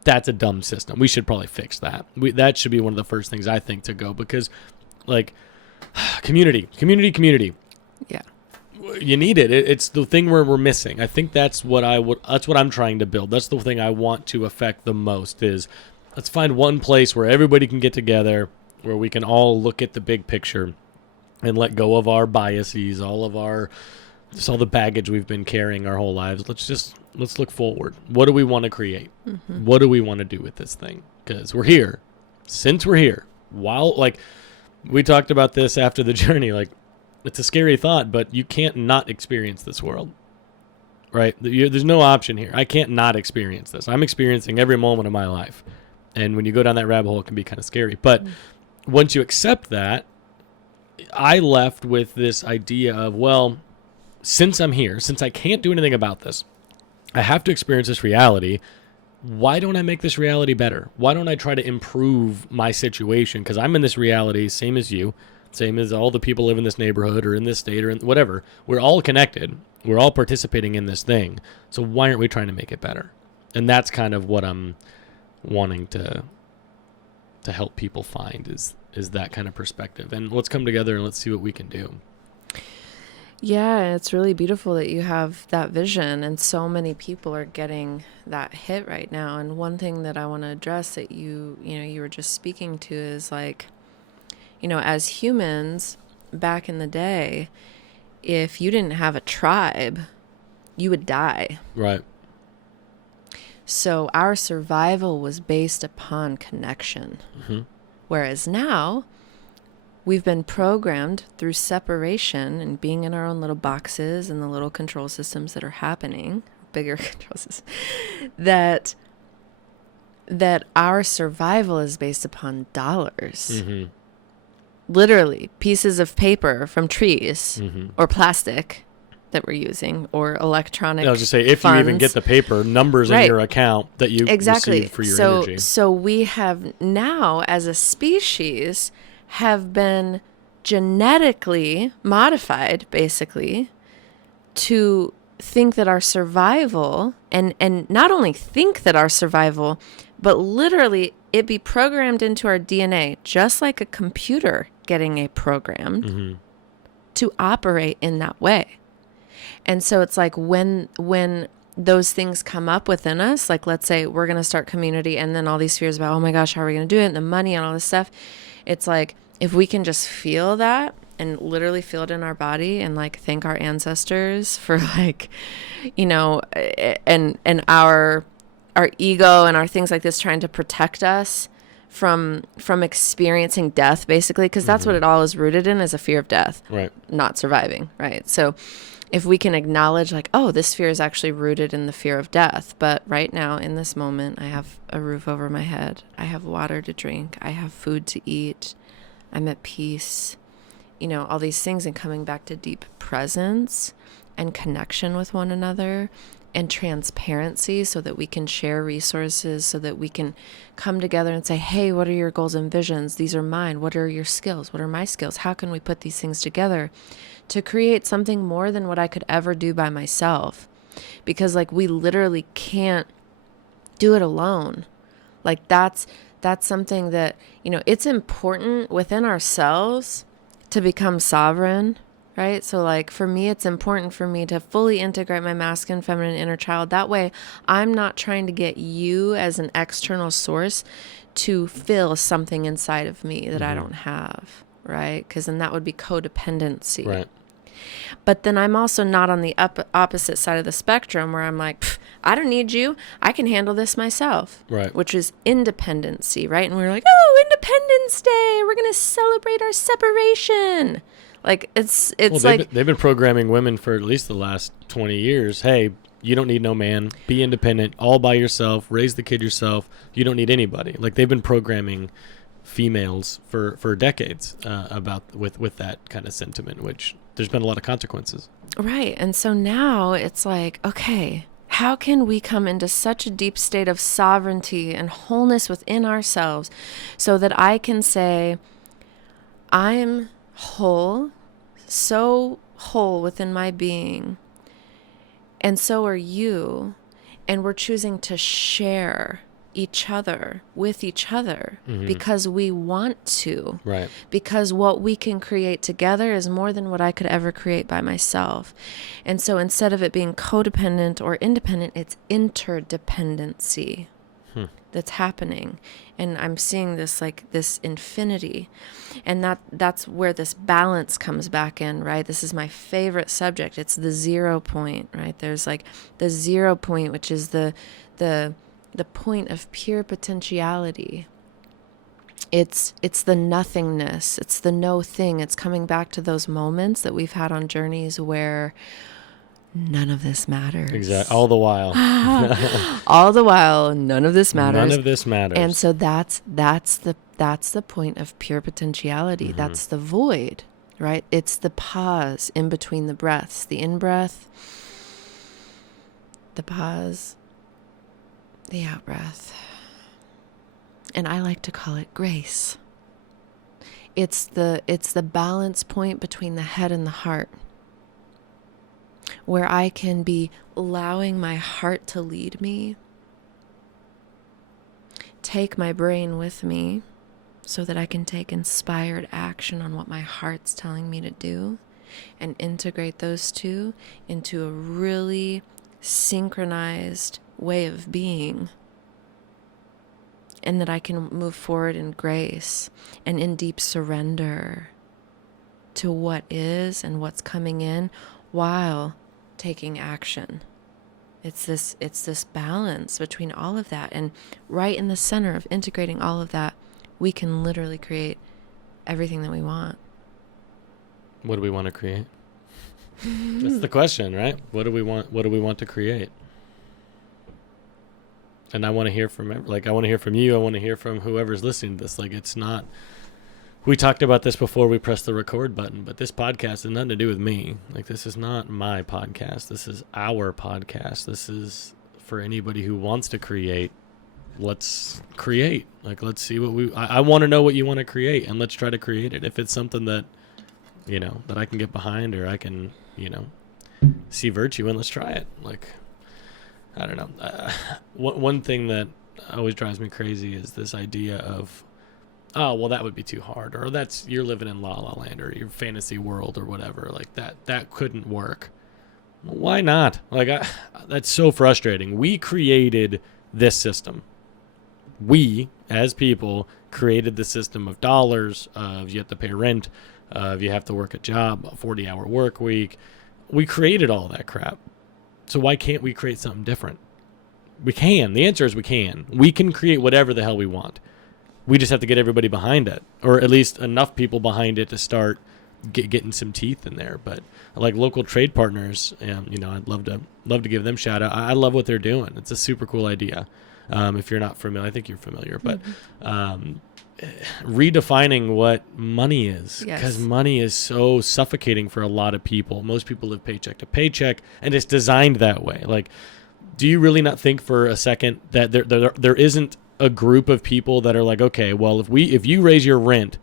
that's a dumb system. We should probably fix that. That should be one of the first things I think to go, because, like, community. Yeah. You need it. It's the thing where we're missing. I think that's what I'm trying to build. That's the thing I want to affect the most is, let's find one place where everybody can get together, where we can all look at the big picture and let go of our biases, all the baggage we've been carrying our whole lives. Let's look forward. What do we want to create? Mm-hmm. What do we want to do with this thing? Because we're here. Since we're here, like we talked about this after the journey, like, it's a scary thought, but you can't not experience this world, right? There's no option here. I can't not experience this. I'm experiencing every moment of my life. And when you go down that rabbit hole, it can be kind of scary. But once you accept that, I left with this idea of, well, since I'm here, since I can't do anything about this, I have to experience this reality. Why don't I make this reality better? Why don't I try to improve my situation? Because I'm in this reality, same as you, same as all the people live in this neighborhood or in this state or in whatever. We're all connected. We're all participating in this thing. So why aren't we trying to make it better? And that's kind of what I'm wanting to help people find is that kind of perspective. And let's come together and let's see what we can do. Yeah, it's really beautiful that you have that vision, and so many people are getting that hit right now. And one thing that I want to address that you were just speaking to is, like, as humans back in the day, if you didn't have a tribe, you would die. Right. So our survival was based upon connection. Mm-hmm. Whereas now, we've been programmed through separation and being in our own little boxes and the little control systems that are happening, bigger control systems, that our survival is based upon dollars. Mm-hmm. Literally, pieces of paper from trees or plastic that we're using, or electronic. I was just say, if funds. You even get the paper, numbers in your account that you receive for your energy. So we have now, as a species, have been genetically modified, basically, to think that our survival, and not only think that our survival, but literally it be programmed into our DNA, just like a computer getting a program to operate in that way. And so it's like when those things come up within us, like, let's say we're going to start community, and then all these fears about, oh my gosh, how are we going to do it? And the money and all this stuff. It's like, if we can just feel that and literally feel it in our body and, like, thank our ancestors for, like, and our ego and our things like this trying to protect us from experiencing death, basically, because that's what it all is rooted in, is a fear of death, right? Not surviving, right? So if we can acknowledge, like, oh, this fear is actually rooted in the fear of death, but right now in this moment, I have a roof over my head, I have water to drink, I have food to eat, I'm at peace, all these things, and coming back to deep presence and connection with one another and transparency, so that we can share resources, so that we can come together and say, hey, what are your goals and visions? These are mine. What are your skills? What are my skills? How can we put these things together to create something more than what I could ever do by myself? Because, like, we literally can't do it alone. Like, that's that's something that, it's important within ourselves to become sovereign, right? So like for me, it's important for me to fully integrate my masculine, feminine, inner child. That way I'm not trying to get you as an external source to fill something inside of me that I don't have, right? Because then that would be codependency. Right. But then I'm also not on the opposite side of the spectrum where I'm like, I don't need you. I can handle this myself. Right. Which is independency, right? And we're like, oh, Independence Day. We're going to celebrate our separation. Like it's like they've been programming women for at least the last 20 years. Hey, you don't need no man. Be independent, all by yourself. Raise the kid yourself. You don't need anybody. Like they've been programming females for decades with that kind of sentiment, which there's been a lot of consequences. Right. And so now it's like, okay, how can we come into such a deep state of sovereignty and wholeness within ourselves so that I can say, I'm whole, so whole within my being, and so are you, and we're choosing to share each other with each other because we want to, right? Because what we can create together is more than what I could ever create by myself. And so instead of it being codependent or independent, it's interdependency that's happening. And I'm seeing this like this infinity, and that's where this balance comes back in, right? This is my favorite subject. It's the 0 point, right? There's like the 0 point, which is the point of pure potentiality. It's the nothingness. It's the no thing. It's coming back to those moments that we've had on journeys where none of this matters. Exactly. All the while. All the while, none of this matters. None of this matters. And so that's the point of pure potentiality. That's the void, right? It's the pause in between the breaths. The in-breath, the pause, the out-breath. And I like to call it grace. It's the balance point between the head and the heart, where I can be allowing my heart to lead me, take my brain with me so that I can take inspired action on what my heart's telling me to do, and integrate those two into a really synchronized way of being, and that I can move forward in grace and in deep surrender to what is and what's coming in while taking action. It's this balance between all of that, and right in the center of integrating all of that, we can literally create everything that we want. What do we want to create? That's the question, right? What do we want to create? And I want to hear from I want to hear from you. I want to hear from whoever's listening to this. Like, it's not. We talked about this before we pressed the record button, but this podcast has nothing to do with me. Like, this is not my podcast. This is our podcast. This is for anybody who wants to create. Let's create. Like, let's see what I want to know what you want to create, and let's try to create it. If it's something that, that I can get behind, or I can, see virtue in, let's try it. Like, I don't know. One thing that always drives me crazy is this idea of, oh, well, that would be too hard, or you're living in La La Land or your fantasy world or whatever. Like that couldn't work. Why not? Like, that's so frustrating. We created this system. We, as people, created the system of dollars, of you have to pay rent, of you have to work a job, a 40-hour work week. We created all that crap. So why can't we create something different? We can. The answer is we can. We can create whatever the hell we want. We just have to get everybody behind it, or at least enough people behind it to start getting some teeth in there. But like local trade partners, I'd love to give them shout out. I love what they're doing. It's a super cool idea. If you're not familiar, I think you're familiar, but redefining what money is, because money is so suffocating for a lot of people. Most people live paycheck to paycheck, and it's designed that way. Like, do you really not think for a second that there isn't a group of people that are like, okay, well, if you raise rent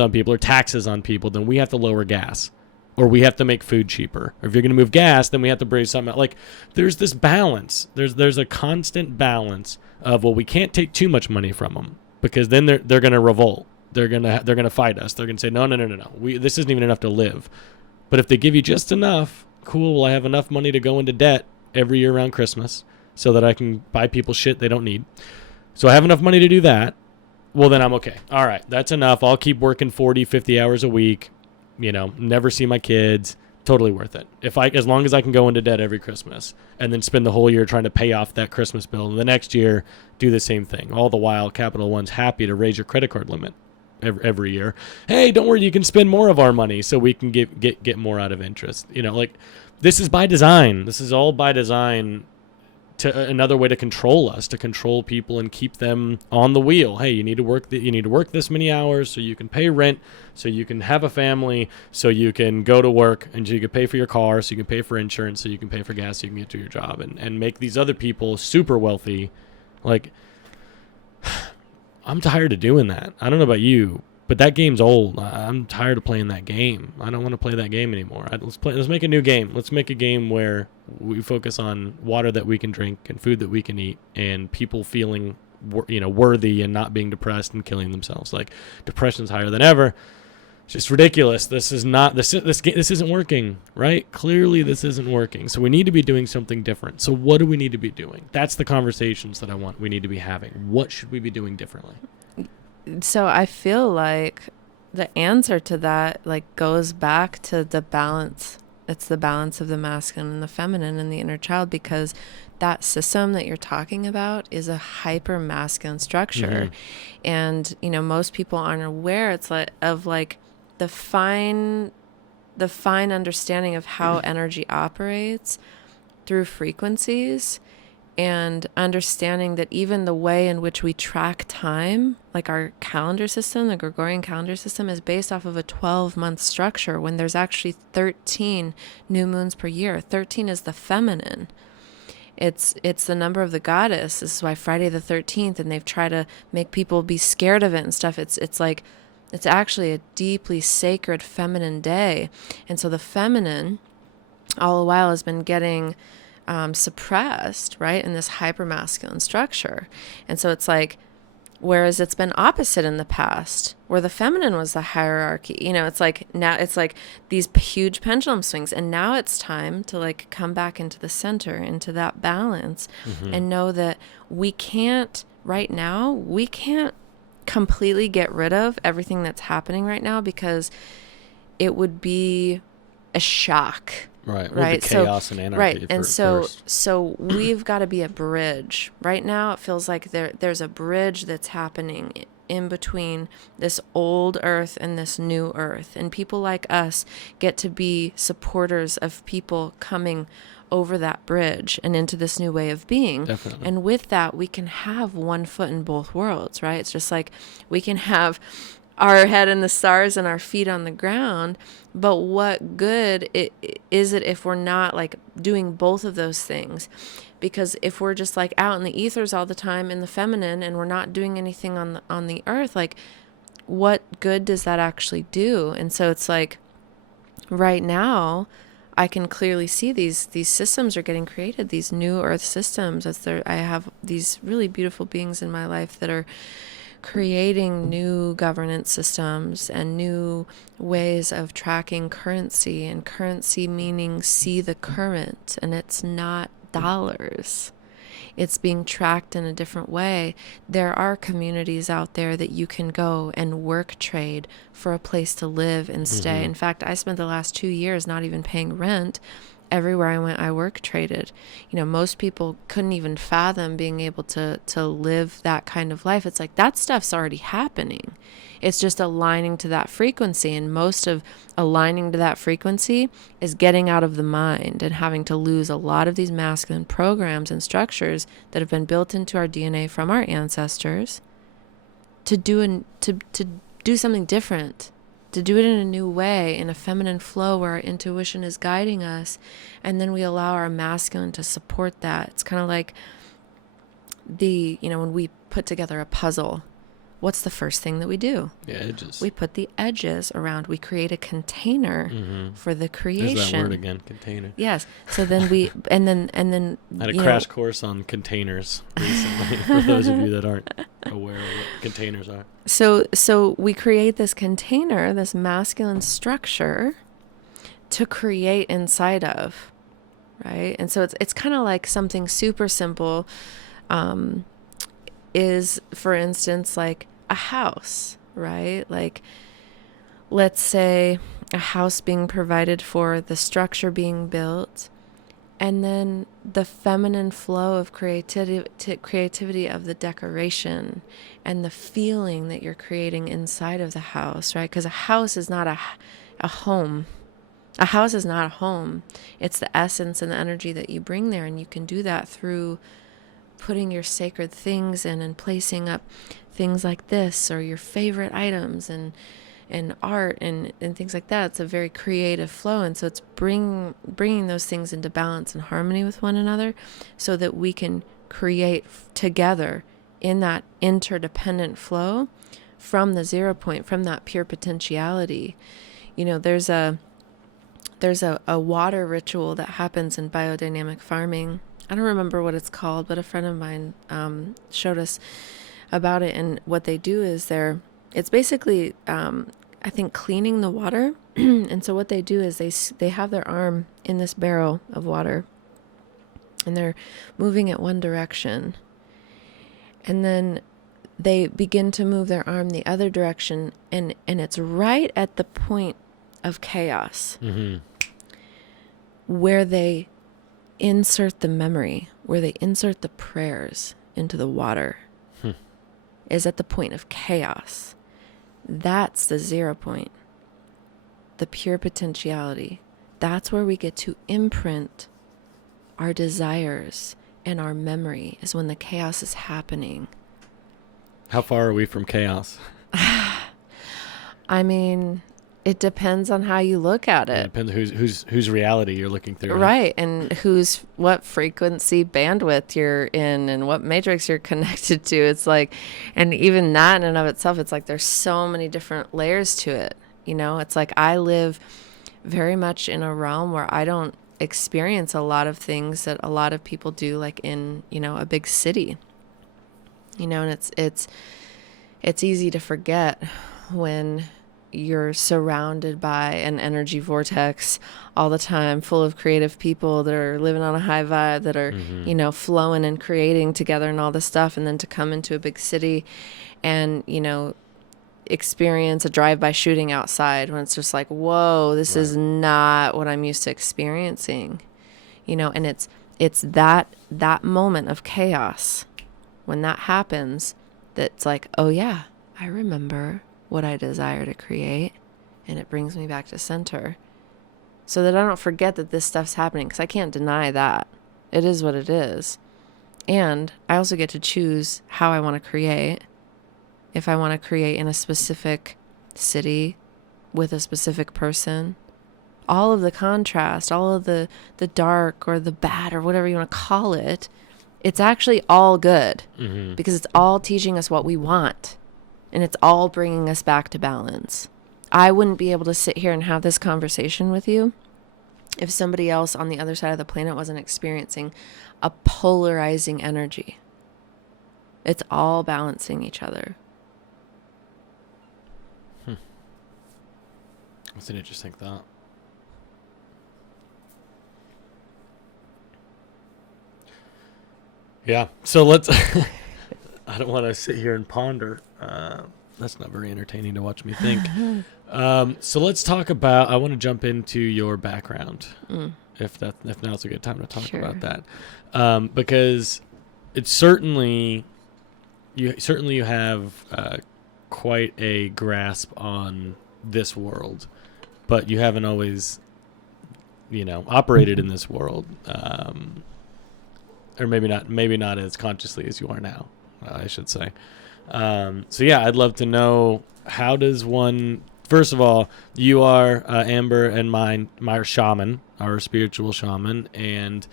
on people or taxes on people, then we have to lower gas. or we have to make food cheaper. Or if you're going to move gas, then we have to bring something out. Like, there's this balance. There's a constant balance of, well, we can't take too much money from them because then they're going to revolt. They're going to fight us. They're going to say, no. This isn't even enough to live. But if they give you just enough, cool, well, I have enough money to go into debt every year around Christmas so that I can buy people shit they don't need. So I have enough money to do that. Well, then I'm okay. All right, that's enough. I'll keep working 40, 50 hours a week, never see my kids. Totally worth it. As long as I can go into debt every Christmas and then spend the whole year trying to pay off that Christmas bill, and the next year do the same thing. All the while, Capital One's happy to raise your credit card limit every year. Hey, don't worry, you can spend more of our money so we can get more out of interest. This is by design. This is all by design. To another way to control us, to control people and keep them on the wheel. Hey, you need to work this many hours so you can pay rent, so you can have a family, so you can go to work, and so you can pay for your car, so you can pay for insurance, so you can pay for gas, so you can get to your job, and make these other people super wealthy. Like, I'm tired of doing that. I don't know about you, but that game's old. I'm tired of playing that game. I don't want to play that game anymore. Let's make a new game. Let's make a game where we focus on water that we can drink and food that we can eat, and people feeling worthy and not being depressed and killing themselves. Like, depression's higher than ever. It's just ridiculous. This isn't working, right? Clearly this isn't working. So we need to be doing something different. So what do we need to be doing? That's the conversations that we need to be having. What should we be doing differently? So I feel like the answer to that goes back to the balance. It's the balance of the masculine and the feminine and the inner child, because that system that you're talking about is a hyper masculine structure. Mm-hmm. And most people aren't aware of the fine understanding of how energy operates through frequencies, and understanding that even the way in which we track time, like our calendar system, the Gregorian calendar system, is based off of a 12-month structure when there's actually 13 new moons per year. 13 is the feminine. It's the number of the goddess. This is why Friday the 13th, and they've tried to make people be scared of it and stuff. It's actually a deeply sacred feminine day. And so the feminine all the while has been getting suppressed, right, in this hypermasculine structure. And so it's whereas it's been opposite in the past, where the feminine was the hierarchy, it's now it's these huge pendulum swings, and now it's time to come back into the center, into that balance. Mm-hmm. And know that we can't completely get rid of everything that's happening right now, because it would be a shock. Right. Right. The chaos and anarchy. Right. And first. So we've got to be a bridge. Right now, it feels like there's a bridge that's happening in between this old earth and this new earth. And people like us get to be supporters of people coming over that bridge and into this new way of being. Definitely. And with that, we can have one foot in both worlds, right? It's just like we can have our head in the stars and our feet on the ground, but what good is it if we're not doing both of those things? Because if we're just out in the ethers all the time in the feminine, and we're not doing anything on the earth, what good does that actually do? And so it's right now I can clearly see these systems are getting created, these new earth systems. I have these really beautiful beings in my life that are creating new governance systems and new ways of tracking currency, and currency meaning see the current, and it's not dollars. It's being tracked in a different way. There are communities out there that you can go and work trade for a place to live and stay. Mm-hmm. In fact, I spent the last 2 years not even paying rent. Everywhere I went, I work traded. Most people couldn't even fathom being able to live that kind of life. It's that stuff's already happening. It's just aligning to that frequency. And most of aligning to that frequency is getting out of the mind and having to lose a lot of these masculine programs and structures that have been built into our DNA from our ancestors to do something different. To do it in a new way, in a feminine flow where our intuition is guiding us, and then we allow our masculine to support that. It's kind of like when we put together a puzzle, what's the first thing that we do? Yeah, edges. We put the edges around. We create a container for the creation. There's that word again, container. Yes. So then we, and then, I had a crash course on containers recently for those of you that aren't aware of what containers are. So we create this container, this masculine structure to create inside of, right? And so it's kind of like something super simple, is, for instance, like a house, right? Like, let's say a house being provided for, the structure being built, and then the feminine flow of creativity of the decoration and the feeling that you're creating inside of the house, right? Because a house is not a home. A house is not a home. It's the essence and the energy that you bring there, and you can do that through putting your sacred things in and placing up things like this, or your favorite items and art and things like that. It's a very creative flow, and so it's bringing those things into balance and harmony with one another, so that we can create together in that interdependent flow from the 0 point, from that pure potentiality. You know, there's a water ritual that happens in biodynamic farming. I don't remember what it's called, but a friend of mine showed us about it. And what they do is it's basically, I think, cleaning the water. And so what they do is they have their arm in this barrel of water, and they're moving it one direction. And then they begin to move their arm the other direction. And it's right at the point of chaos, where they insert the memory, where they insert the prayers into the water, is at the point of chaos. That's the 0 point, the pure potentiality. That's where we get to imprint our desires and our memory, is when the chaos is happening. How far are we from chaos? I mean, it depends on how you look at it. It depends whose reality you're looking through. Right. And what frequency bandwidth you're in and what matrix you're connected to. It's like, and even that in and of itself, it's like there's so many different layers to it. You know, it's like I live very much in a realm where I don't experience a lot of things that a lot of people do, like in, you know, a big city. You know, and it's easy to forget when you're surrounded by an energy vortex all the time, full of creative people that are living on a high vibe, that are, you know, flowing and creating together and all this stuff. And then to come into a big city and, you know, experience a drive-by shooting outside, when it's just like, whoa, this is not what I'm used to experiencing, you know. And it's that moment of chaos, when that happens, that's like, oh yeah, I remember what I desire to create, and it brings me back to center, so that I don't forget that this stuff's happening, because I can't deny that. It is what it is. And I also get to choose how I want to create. If I want to create in a specific city with a specific person, all of the contrast, all of the dark or the bad or whatever you want to call it, it's actually all good, because it's all teaching us what we want. And it's all bringing us back to balance. I wouldn't be able to sit here and have this conversation with you if somebody else on the other side of the planet wasn't experiencing a polarizing energy. It's all balancing each other. That's an interesting thought. Yeah. So let's... I don't want to sit here and ponder. That's not very entertaining to watch me think. So let's talk about... I want to jump into your background, if now's a good time to talk about that, because it's certainly you have quite a grasp on this world, but you haven't always, you know, operated in this world, or maybe not as consciously as you are now, I should say. So yeah, I'd love to know, how does one, first of all, you are Amber and my shaman, our spiritual shaman, and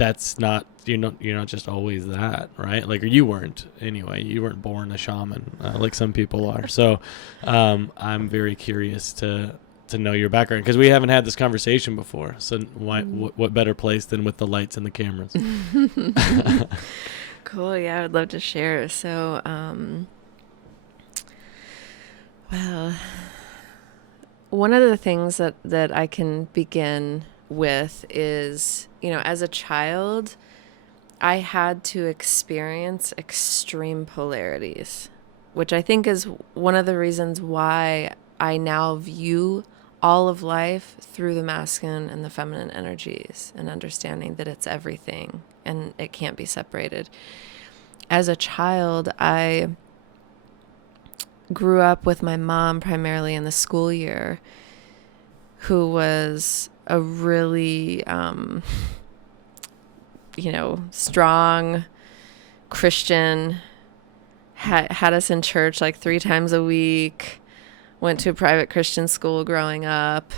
that's not, you're not just always that, right? Like, or you weren't anyway. You weren't born a shaman like some people are. So I'm very curious to know your background, because we haven't had this conversation before. So what better place than with the lights and the cameras? Cool. Yeah, I would love to share. So, well, one of the things that I can begin with is, as a child, I had to experience extreme polarities, which I think is one of the reasons why I now view all of life through the masculine and the feminine energies, and understanding that it's everything and it can't be separated. As a child, I grew up with my mom primarily in the school year, who was a really, strong Christian, had us in church like 3 times a week, went to a private Christian school growing up.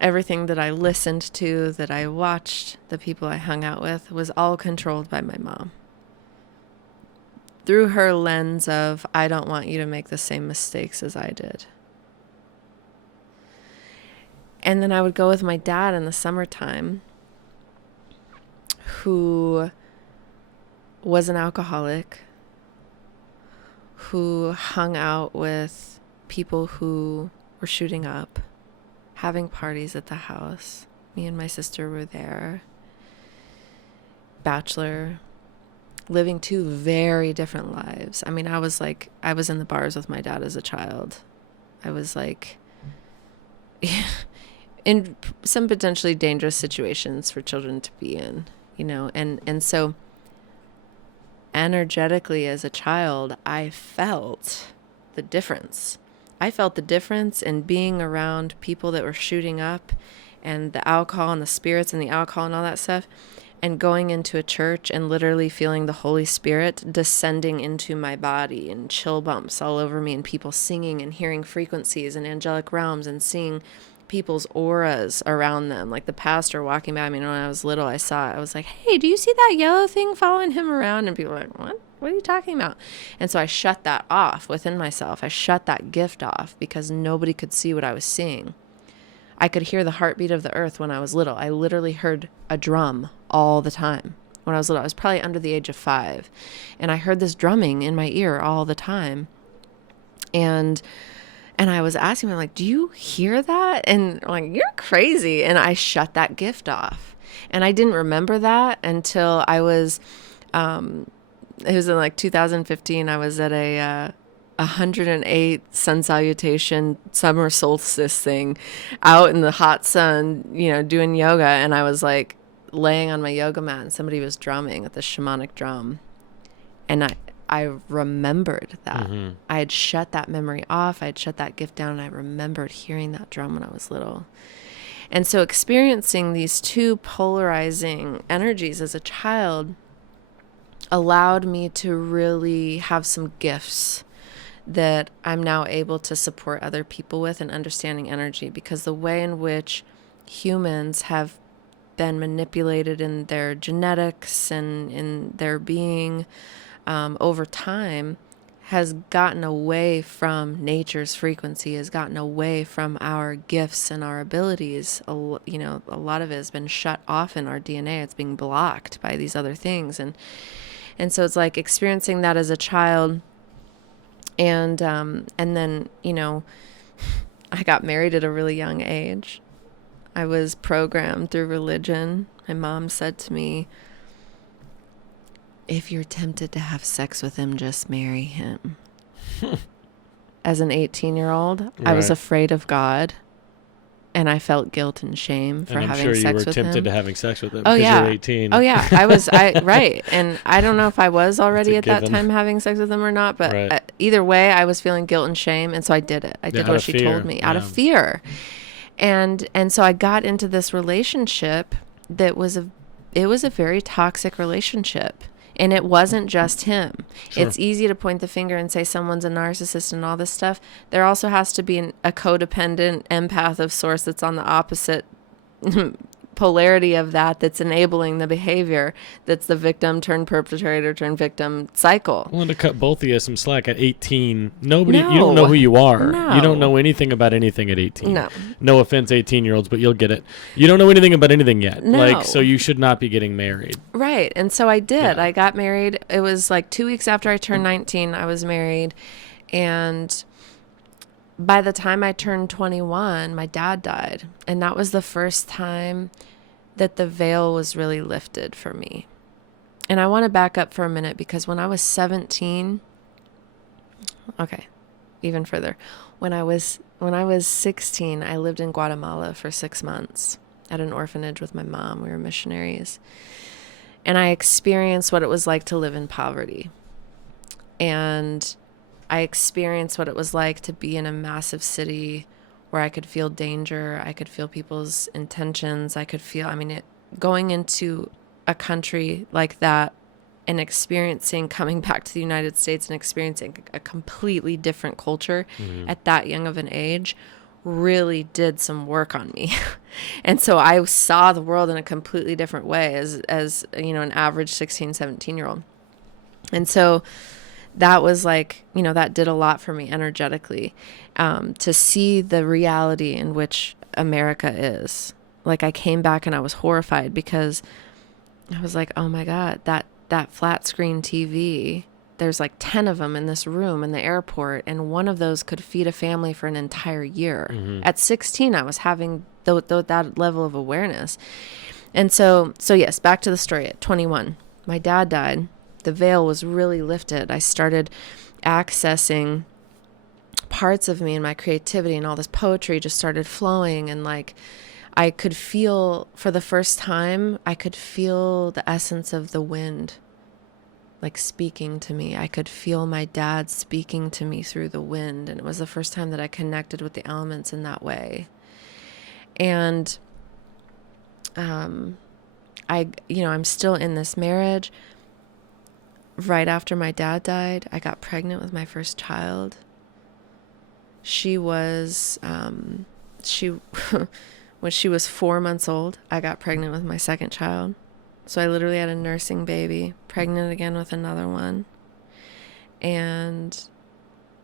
Everything that I listened to, that I watched, the people I hung out with, was all controlled by my mom. Through her lens of, I don't want you to make the same mistakes as I did. And then I would go with my dad in the summertime, who was an alcoholic, who hung out with people who were shooting up, having parties at the house. Me and my sister were there. Bachelor, living 2 very different lives. I mean, I was in the bars with my dad as a child. I was like in some potentially dangerous situations for children to be in, and so energetically as a child, I felt the difference. I felt the difference in being around people that were shooting up, and the alcohol and the spirits and the alcohol and all that stuff, and going into a church and literally feeling the Holy Spirit descending into my body, and chill bumps all over me, and people singing and hearing frequencies and angelic realms, and seeing people's auras around them. Like the pastor walking by me, when I was little, I was like, hey, do you see that yellow thing following him around? And people were like, what are you talking about? And so I shut that off within myself. I shut that gift off because nobody could see what I was seeing. I could hear the heartbeat of the earth when I was little. I literally heard a drum all the time. When I was little, I was probably under the age of 5. And I heard this drumming in my ear all the time. And I was asking him, like, do you hear that? And I'm like, you're crazy. And I shut that gift off. And I didn't remember that until I was, it was in like 2015. I was at a 108 sun salutation summer solstice thing out in the hot sun, doing yoga. And I was like laying on my yoga mat, and somebody was drumming with the shamanic drum. And I remembered that. Mm-hmm. I had shut that memory off. I had shut that gift down, and I remembered hearing that drum when I was little. And so experiencing these 2 polarizing energies as a child allowed me to really have some gifts that I'm now able to support other people with in understanding energy, because the way in which humans have been manipulated in their genetics and in their being over time has gotten away from nature's frequency, has gotten away from our gifts and our abilities. A lot of it has been shut off in our DNA. It's being blocked by these other things. And so it's like experiencing that as a child. And then, I got married at a really young age. I was programmed through religion. My mom said to me, if you're tempted to have sex with him, just marry him. As an 18-year-old, right. I was afraid of God, and I felt guilt and shame for having sex with him. I'm sure you were tempted to having sex with him because you're 18. Oh, yeah. Right. And I don't know if I was already at that time having sex with him or not, but right. Either way, I was feeling guilt and shame, and so I did it. I did what she told me out of fear. And so I got into this relationship that was a very toxic relationship. And it wasn't just him. Sure. It's easy to point the finger and say someone's a narcissist and all this stuff. There also has to be a codependent empath of sorts that's on the opposite polarity of that that's enabling the behavior that's the victim turn perpetrator turn victim cycle. Well, and to cut both of you some slack, at 18, you don't know No. who you are. No. You don't know anything about anything at 18. No. No offense, 18-year-olds, but you'll get it. You don't know anything about anything yet. No. Like, so you should not be getting married. Right. And so I did. Yeah. I got married. It was like 2 weeks after I turned 19, I was married. And by the time I turned 21, my dad died. And that was the first time that the veil was really lifted for me. And I want to back up for a minute because when I was 17, okay, even further. When I was 16, I lived in Guatemala for 6 months at an orphanage with my mom. We were missionaries. And I experienced what it was like to live in poverty. And I experienced what it was like to be in a massive city where I could feel danger. I could feel people's intentions. I could feel, going into a country like that and coming back to the United States and experiencing a completely different culture at that young of an age really did some work on me. And so I saw the world in a completely different way as an average 16, 17-year-old. And so that was like, that did a lot for me energetically, to see the reality in which America is. Like I came back and I was horrified because I was like, oh my God, that flat screen TV, there's like 10 of them in this room in the airport, and one of those could feed a family for an entire year. At 16, I was having that level of awareness. And so yes, back to the story. At 21, my dad died. The veil was really lifted. I started accessing parts of me and my creativity, and all this poetry just started flowing. And like, I could feel, for the first time, I could feel the essence of the wind, like speaking to me. I could feel my dad speaking to me through the wind. And it was the first time that I connected with the elements in that way. And, I'm still in this marriage. Right after my dad died, I got pregnant with my first child. She was, when she was 4 months old, I got pregnant with my second child. So I literally had a nursing baby, pregnant again with another one. And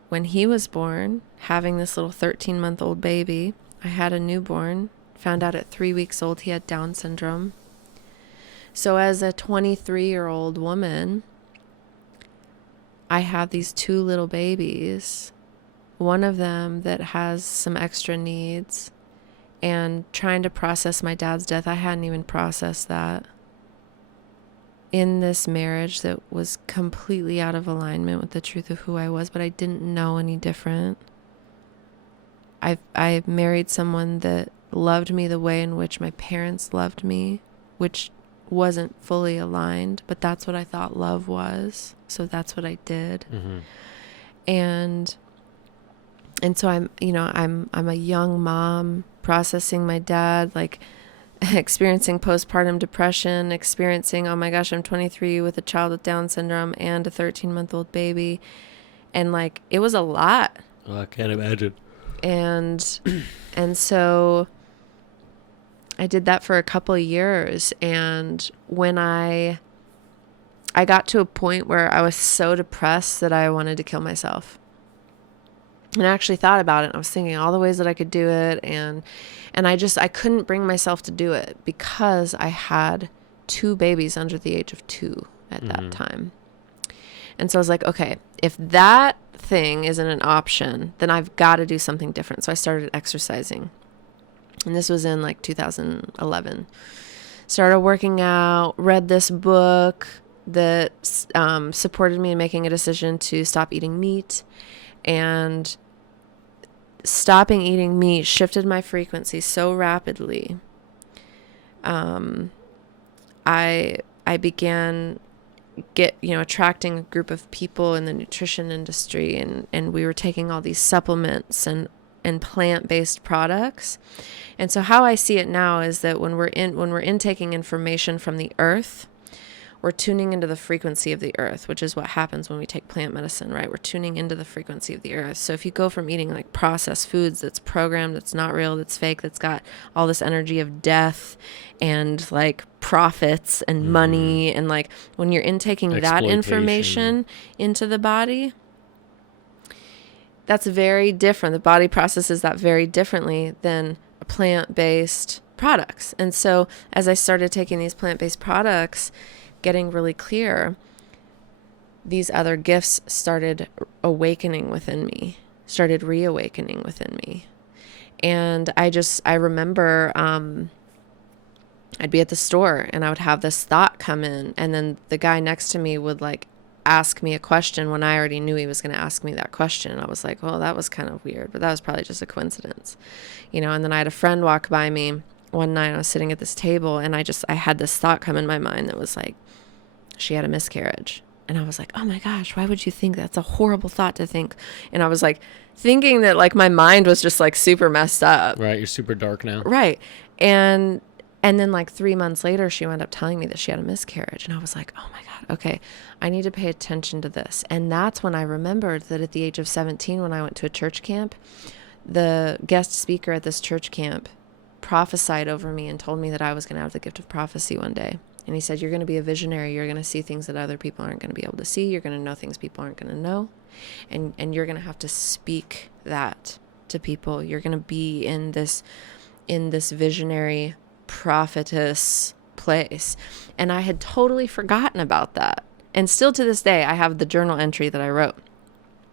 when he was born, having this little 13-month-old baby, I had a newborn, found out at 3 weeks old he had Down syndrome. So as a 23-year-old woman, I have these 2 little babies, one of them that has some extra needs, and trying to process my dad's death. I hadn't even processed that. In this marriage that was completely out of alignment with the truth of who I was, but I didn't know any different. I married someone that loved me the way in which my parents loved me, which wasn't fully aligned, but that's what I thought love was. So that's what I did. And so I'm a young mom processing my dad, like experiencing postpartum depression, experiencing, oh my gosh, I'm 23 with a child with Down syndrome and a 13-month-old baby. And like, it was a lot. Oh, I can't imagine. And so I did that for a couple of years. And when I got to a point where I was so depressed that I wanted to kill myself. And I actually thought about it. I was thinking all the ways that I could do it. And I couldn't bring myself to do it because I had 2 babies under the age of 2 at that time. And so I was like, okay, if that thing isn't an option, then I've got to do something different. So I started exercising. And this was in like 2011. Started working out, read this book that supported me in making a decision to stop eating meat. And stopping eating meat shifted my frequency so rapidly. I began attracting a group of people in the nutrition industry, and we were taking all these supplements and plant-based products. And so how I see it now is that when we're intaking information from the earth, we're tuning into the frequency of the earth, which is what happens when we take plant medicine, right? We're tuning into the frequency of the earth. So if you go from eating like processed foods that's programmed, that's not real, that's fake, that's got all this energy of death and like profits and money, and like when you're intaking that information into the body, that's very different. The body processes that very differently than plant-based products. And so as I started taking these plant-based products, getting really clear, these other gifts started awakening within me, started reawakening within me. And I remember I'd be at the store and I would have this thought come in, and then the guy next to me would like ask me a question when I already knew he was going to ask me that question. And I was like, well, that was kind of weird, but that was probably just a coincidence, you know. And then I had a friend walk by me one night. I was sitting at this table and I had this thought come in my mind that was like, she had a miscarriage. And I was like, oh my gosh, why would you think that's a horrible thought to think? And I was like thinking that like my mind was just like super messed up. Right. You're super dark now. Right. And then like 3 months later, she wound up telling me that she had a miscarriage. And I was like, oh my God, okay, I need to pay attention to this. And that's when I remembered that at the age of 17, when I went to a church camp, the guest speaker at this church camp prophesied over me and told me that I was going to have the gift of prophecy one day. And he said, you're going to be a visionary. You're going to see things that other people aren't going to be able to see. You're going to know things people aren't going to know. And you're going to have to speak that to people. You're going to be in this visionary prophetess place. And I had totally forgotten about that. And still to this day, I have the journal entry that I wrote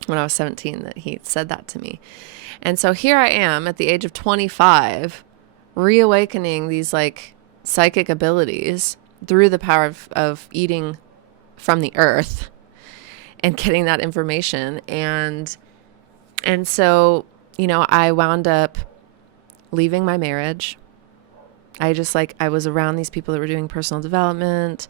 when I was 17 that he said that to me. And so here I am at the age of 25, reawakening these like psychic abilities through the power of eating from the earth and getting that information. And so, you know, I wound up leaving my marriage. I was around these people that were doing personal development,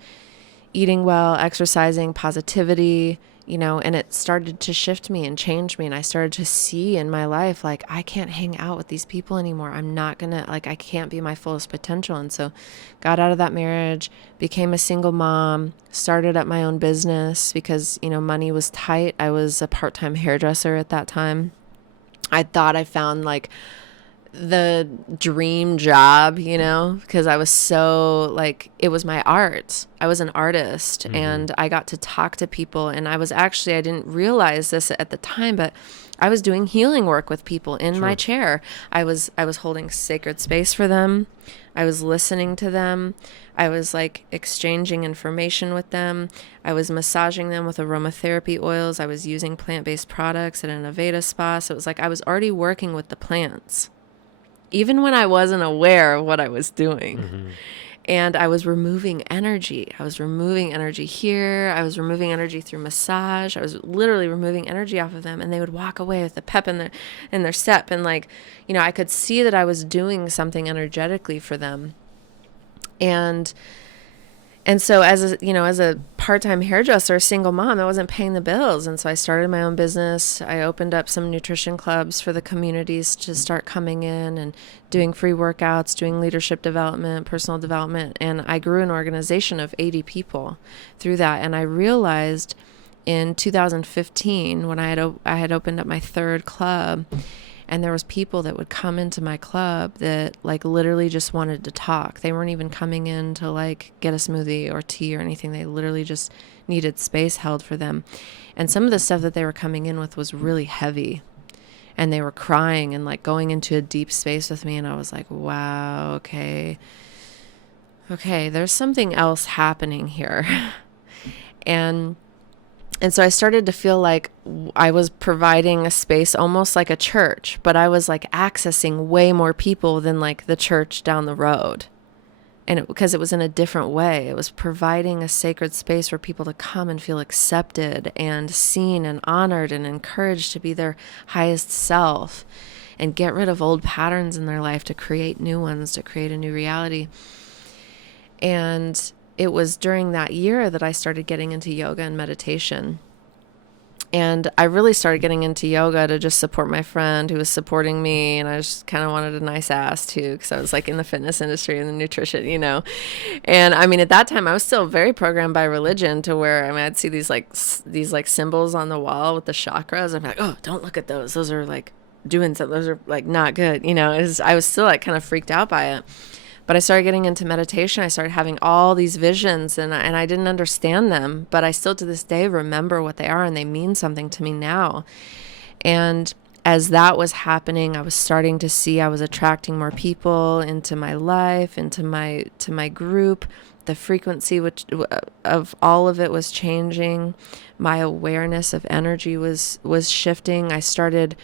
eating well, exercising, positivity, you know, and it started to shift me and change me. And I started to see in my life, like, I can't hang out with these people anymore. I'm not gonna, like, I can't be my fullest potential. And so got out of that marriage, became a single mom, started up my own business because, you know, money was tight. I was a part-time hairdresser at that time. I thought I found like the dream job, you know, because I was so like, it was my art. I was an artist and I got to talk to people. And I didn't realize this at the time, but I was doing healing work with people in my chair. I was holding sacred space for them. I was listening to them. I was like exchanging information with them. I was massaging them with aromatherapy oils. I was using plant-based products at an Aveda spa. So it was like I was already working with the plants, even when I wasn't aware of what I was doing. And I was removing energy. I was removing energy here. I was removing energy through massage. I was literally removing energy off of them. And they would walk away with a pep in their step. And like, you know, I could see that I was doing something energetically for them. And so as a part-time hairdresser, single mom, I wasn't paying the bills. And so I started my own business. I opened up some nutrition clubs for the communities to start coming in and doing free workouts, doing leadership development, personal development. And I grew an organization of 80 people through that. And I realized in 2015, when I had opened up my third club, and there was people that would come into my club that like literally just wanted to talk. They weren't even coming in to like get a smoothie or tea or anything. They literally just needed space held for them. And some of the stuff that they were coming in with was really heavy. And they were crying and like going into a deep space with me. And I was like, wow, okay, there's something else happening here. And so I started to feel like I was providing a space almost like a church, but I was like accessing way more people than like the church down the road. And because it was in a different way, it was providing a sacred space for people to come and feel accepted and seen and honored and encouraged to be their highest self and get rid of old patterns in their life to create new ones, to create a new reality. And it was during that year that I started getting into yoga and meditation. And I really started getting into yoga to just support my friend who was supporting me. And I just kind of wanted a nice ass too, because I was like in the fitness industry and the nutrition, you know. And I mean, at that time, I was still very programmed by religion to where, I mean, I'd see these like symbols on the wall with the chakras. I'm like, oh, don't look at those. Those are like doing something. Those are like not good. You know, I was still like kind of freaked out by it. But I started getting into meditation. I started having all these visions, and I didn't understand them, but I still to this day remember what they are, and they mean something to me now. And as that was happening, I was starting to see I was attracting more people into my life, into my group. The frequency of all of it was changing. My awareness of energy was shifting. I started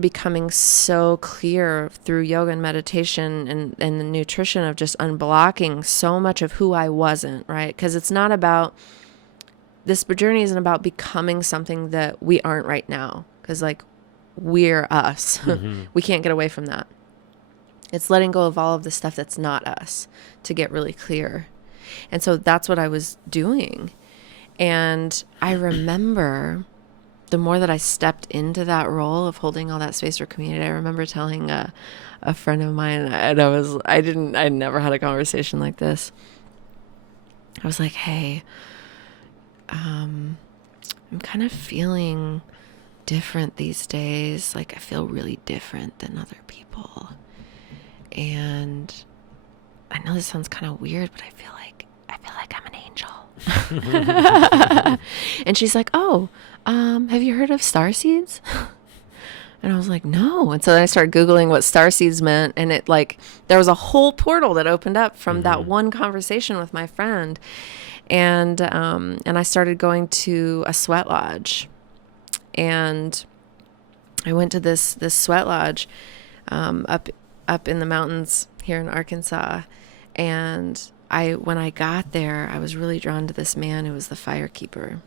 becoming so clear through yoga and meditation and the nutrition of just unblocking so much of who I wasn't, right? Because it's not about, this journey isn't about becoming something that we aren't right now. Because like, we're us. We can't get away from that. It's letting go of all of the stuff that's not us to get really clear. And so that's what I was doing. And I remember the more that I stepped into that role of holding all that space for community, I remember telling a friend of mine, and I never had a conversation like this. I was like, hey, I'm kind of feeling different these days. Like I feel really different than other people. And I know this sounds kind of weird, but I feel like I'm an angel. And she's like, oh, have you heard of star seeds? And I was like, no. And so then I started Googling what star seeds meant. And it like, there was a whole portal that opened up from that one conversation with my friend. And I started going to a sweat lodge. And I went to this sweat lodge, up in the mountains here in Arkansas. And when I got there, I was really drawn to this man who was the fire keeper.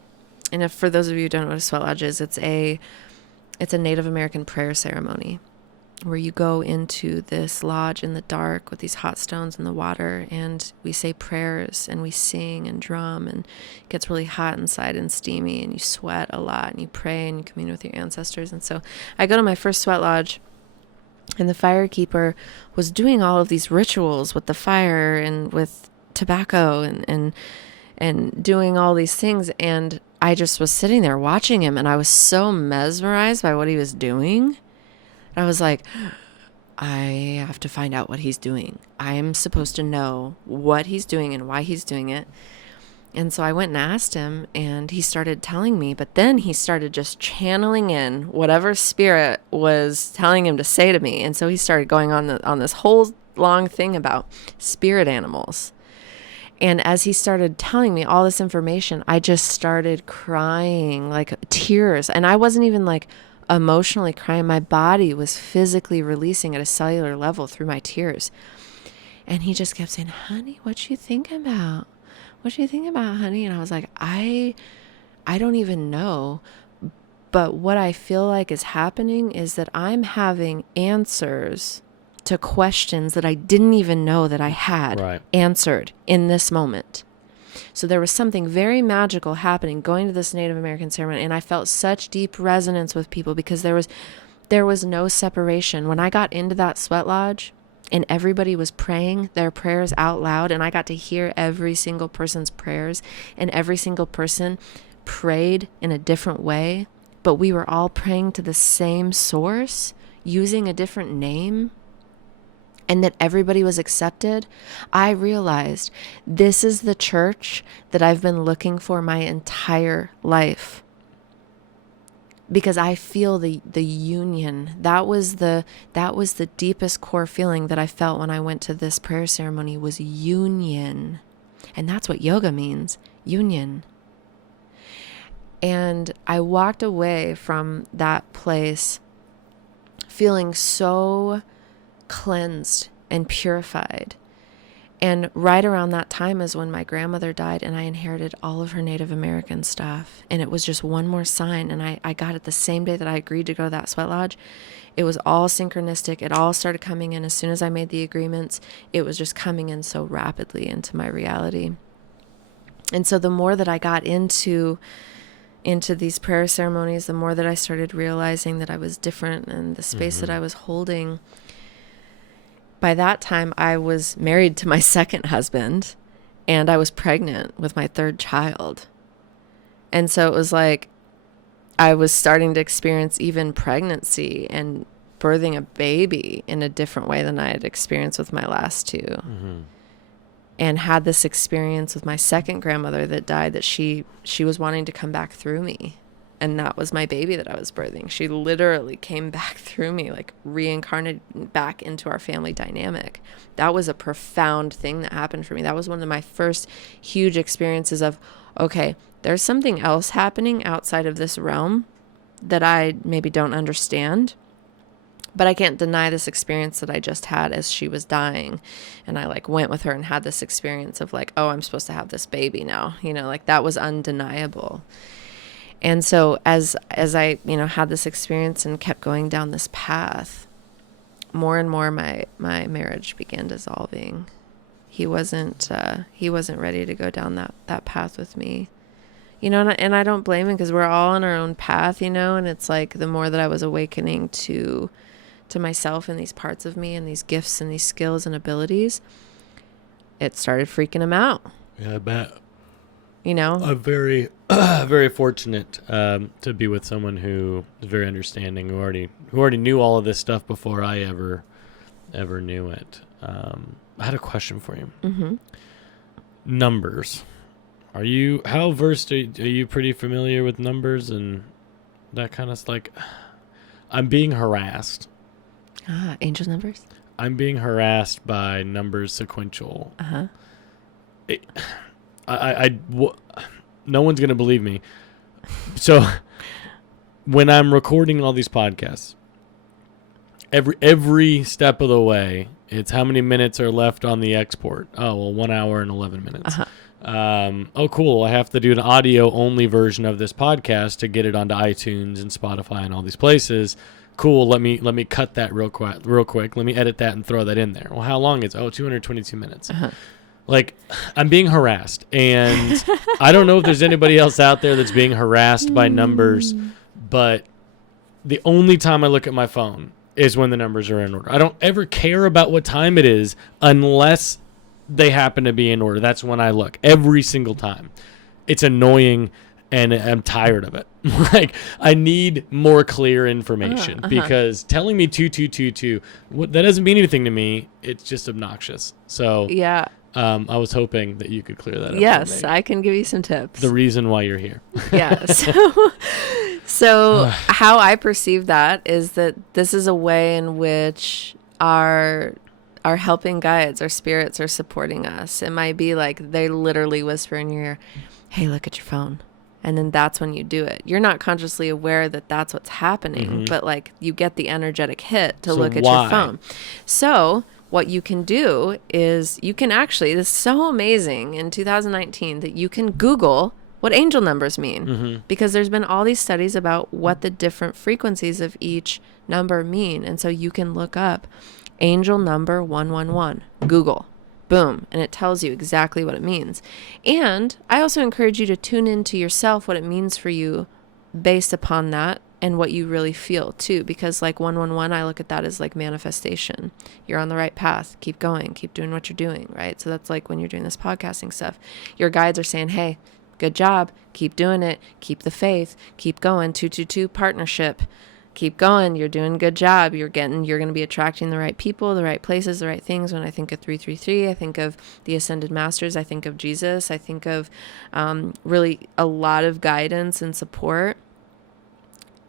And if for those of you who don't know what a sweat lodge is, it's a Native American prayer ceremony where you go into this lodge in the dark with these hot stones in the water, and we say prayers and we sing and drum, and it gets really hot inside and steamy, and you sweat a lot and you pray and you commune with your ancestors. And so I go to my first sweat lodge, and the fire keeper was doing all of these rituals with the fire and with tobacco and doing all these things. And I just was sitting there watching him, and I was so mesmerized by what he was doing. I was like, I have to find out what he's doing. I'm supposed to know what he's doing and why he's doing it. And so I went and asked him, and he started telling me, but then he started just channeling in whatever spirit was telling him to say to me. And so he started going on this whole long thing about spirit animals. And as he started telling me all this information, I just started crying, like tears. And I wasn't even like emotionally crying. My body was physically releasing at a cellular level through my tears. And he just kept saying, honey, what you think about? What you think about, honey? And I was like, I don't even know. But what I feel like is happening is that I'm having answers to questions that I didn't even know that I had answered in this moment. So there was something very magical happening going to this Native American ceremony, and I felt such deep resonance with people because there was no separation. When I got into that sweat lodge and everybody was praying their prayers out loud, and I got to hear every single person's prayers, and every single person prayed in a different way, but we were all praying to the same source using a different name, and that everybody was accepted, I realized this is the church that I've been looking for my entire life. Because I feel the union. That was the deepest core feeling that I felt when I went to this prayer ceremony, was union. And that's what yoga means, union. And I walked away from that place feeling so cleansed and purified. And right around that time is when my grandmother died, and I inherited all of her Native American stuff. And it was just one more sign. And I got it the same day that I agreed to go to that sweat lodge. It was all synchronistic. It all started coming in as soon as I made the agreements. It was just coming in so rapidly into my reality. And so the more that I got into into these prayer ceremonies, the more that I started realizing that I was different and the space that I was holding. By that time, I was married to my second husband, and I was pregnant with my third child. And so it was like I was starting to experience even pregnancy and birthing a baby in a different way than I had experienced with my last two. Mm-hmm. And had this experience with my second grandmother that died, that she was wanting to come back through me. And that was my baby that I was birthing. She literally came back through me, like reincarnated back into our family dynamic. That was a profound thing that happened for me. That was one of my first huge experiences of, okay, there's something else happening outside of this realm that I maybe don't understand. But I can't deny this experience that I just had as she was dying. And I like went with her and had this experience of like, oh, I'm supposed to have this baby now. You know, like that was undeniable. And so as I, you know, had this experience and kept going down this path, more and more my marriage began dissolving. He wasn't ready to go down that path with me. You know, and I don't blame him, because we're all on our own path, you know, and it's like the more that I was awakening to myself and these parts of me and these gifts and these skills and abilities, it started freaking him out. Yeah, I bet. You know? I'm very, very fortunate to be with someone who is very understanding, who already knew all of this stuff before I ever knew it. I had a question for you. Mm-hmm. Numbers. How versed are you pretty familiar with numbers and that kind of like? I'm being harassed. Angel numbers? I'm being harassed by numbers sequential. Uh-huh. No one's going to believe me. So when I'm recording all these podcasts, every step of the way, it's how many minutes are left on the export. Oh, well, 1 hour and 11 minutes. Uh-huh. Oh, cool. I have to do an audio only version of this podcast to get it onto iTunes and Spotify and all these places. Cool. Let me cut that real quick. Let me edit that and throw that in there. Well, how long is it? 222 minutes. Uh-huh. Like, I'm being harassed, and I don't know if there's anybody else out there that's being harassed by numbers, but the only time I look at my phone is when the numbers are in order. I don't ever care about what time it is unless they happen to be in order. That's when I look every single time. It's annoying, and I'm tired of it. Like, I need more clear information because telling me 2222, that doesn't mean anything to me. It's just obnoxious. So yeah. I was hoping that you could clear that up. Yes, I can give you some tips. The reason why you're here. Yeah. So how I perceive that is that this is a way in which our helping guides, our spirits, are supporting us. It might be like they literally whisper in your ear, hey, look at your phone. And then that's when you do it. You're not consciously aware that that's what's happening, but like you get the energetic hit to look at your phone. So what you can do is you can actually, this is so amazing in 2019 that you can Google what angel numbers mean, because there's been all these studies about what the different frequencies of each number mean. And so you can look up angel number 111, Google, boom, and it tells you exactly what it means. And I also encourage you to tune into yourself, what it means for you based upon that and what you really feel too, because like 111, I look at that as like manifestation. You're on the right path. Keep going. Keep doing what you're doing, right? So that's like when you're doing this podcasting stuff, your guides are saying, hey, good job. Keep doing it. Keep the faith. Keep going. 222 partnership. Keep going. You're doing a good job. You're going to be attracting the right people, the right places, the right things. When I think of 333, I think of the Ascended Masters. I think of Jesus. I think of really a lot of guidance and support.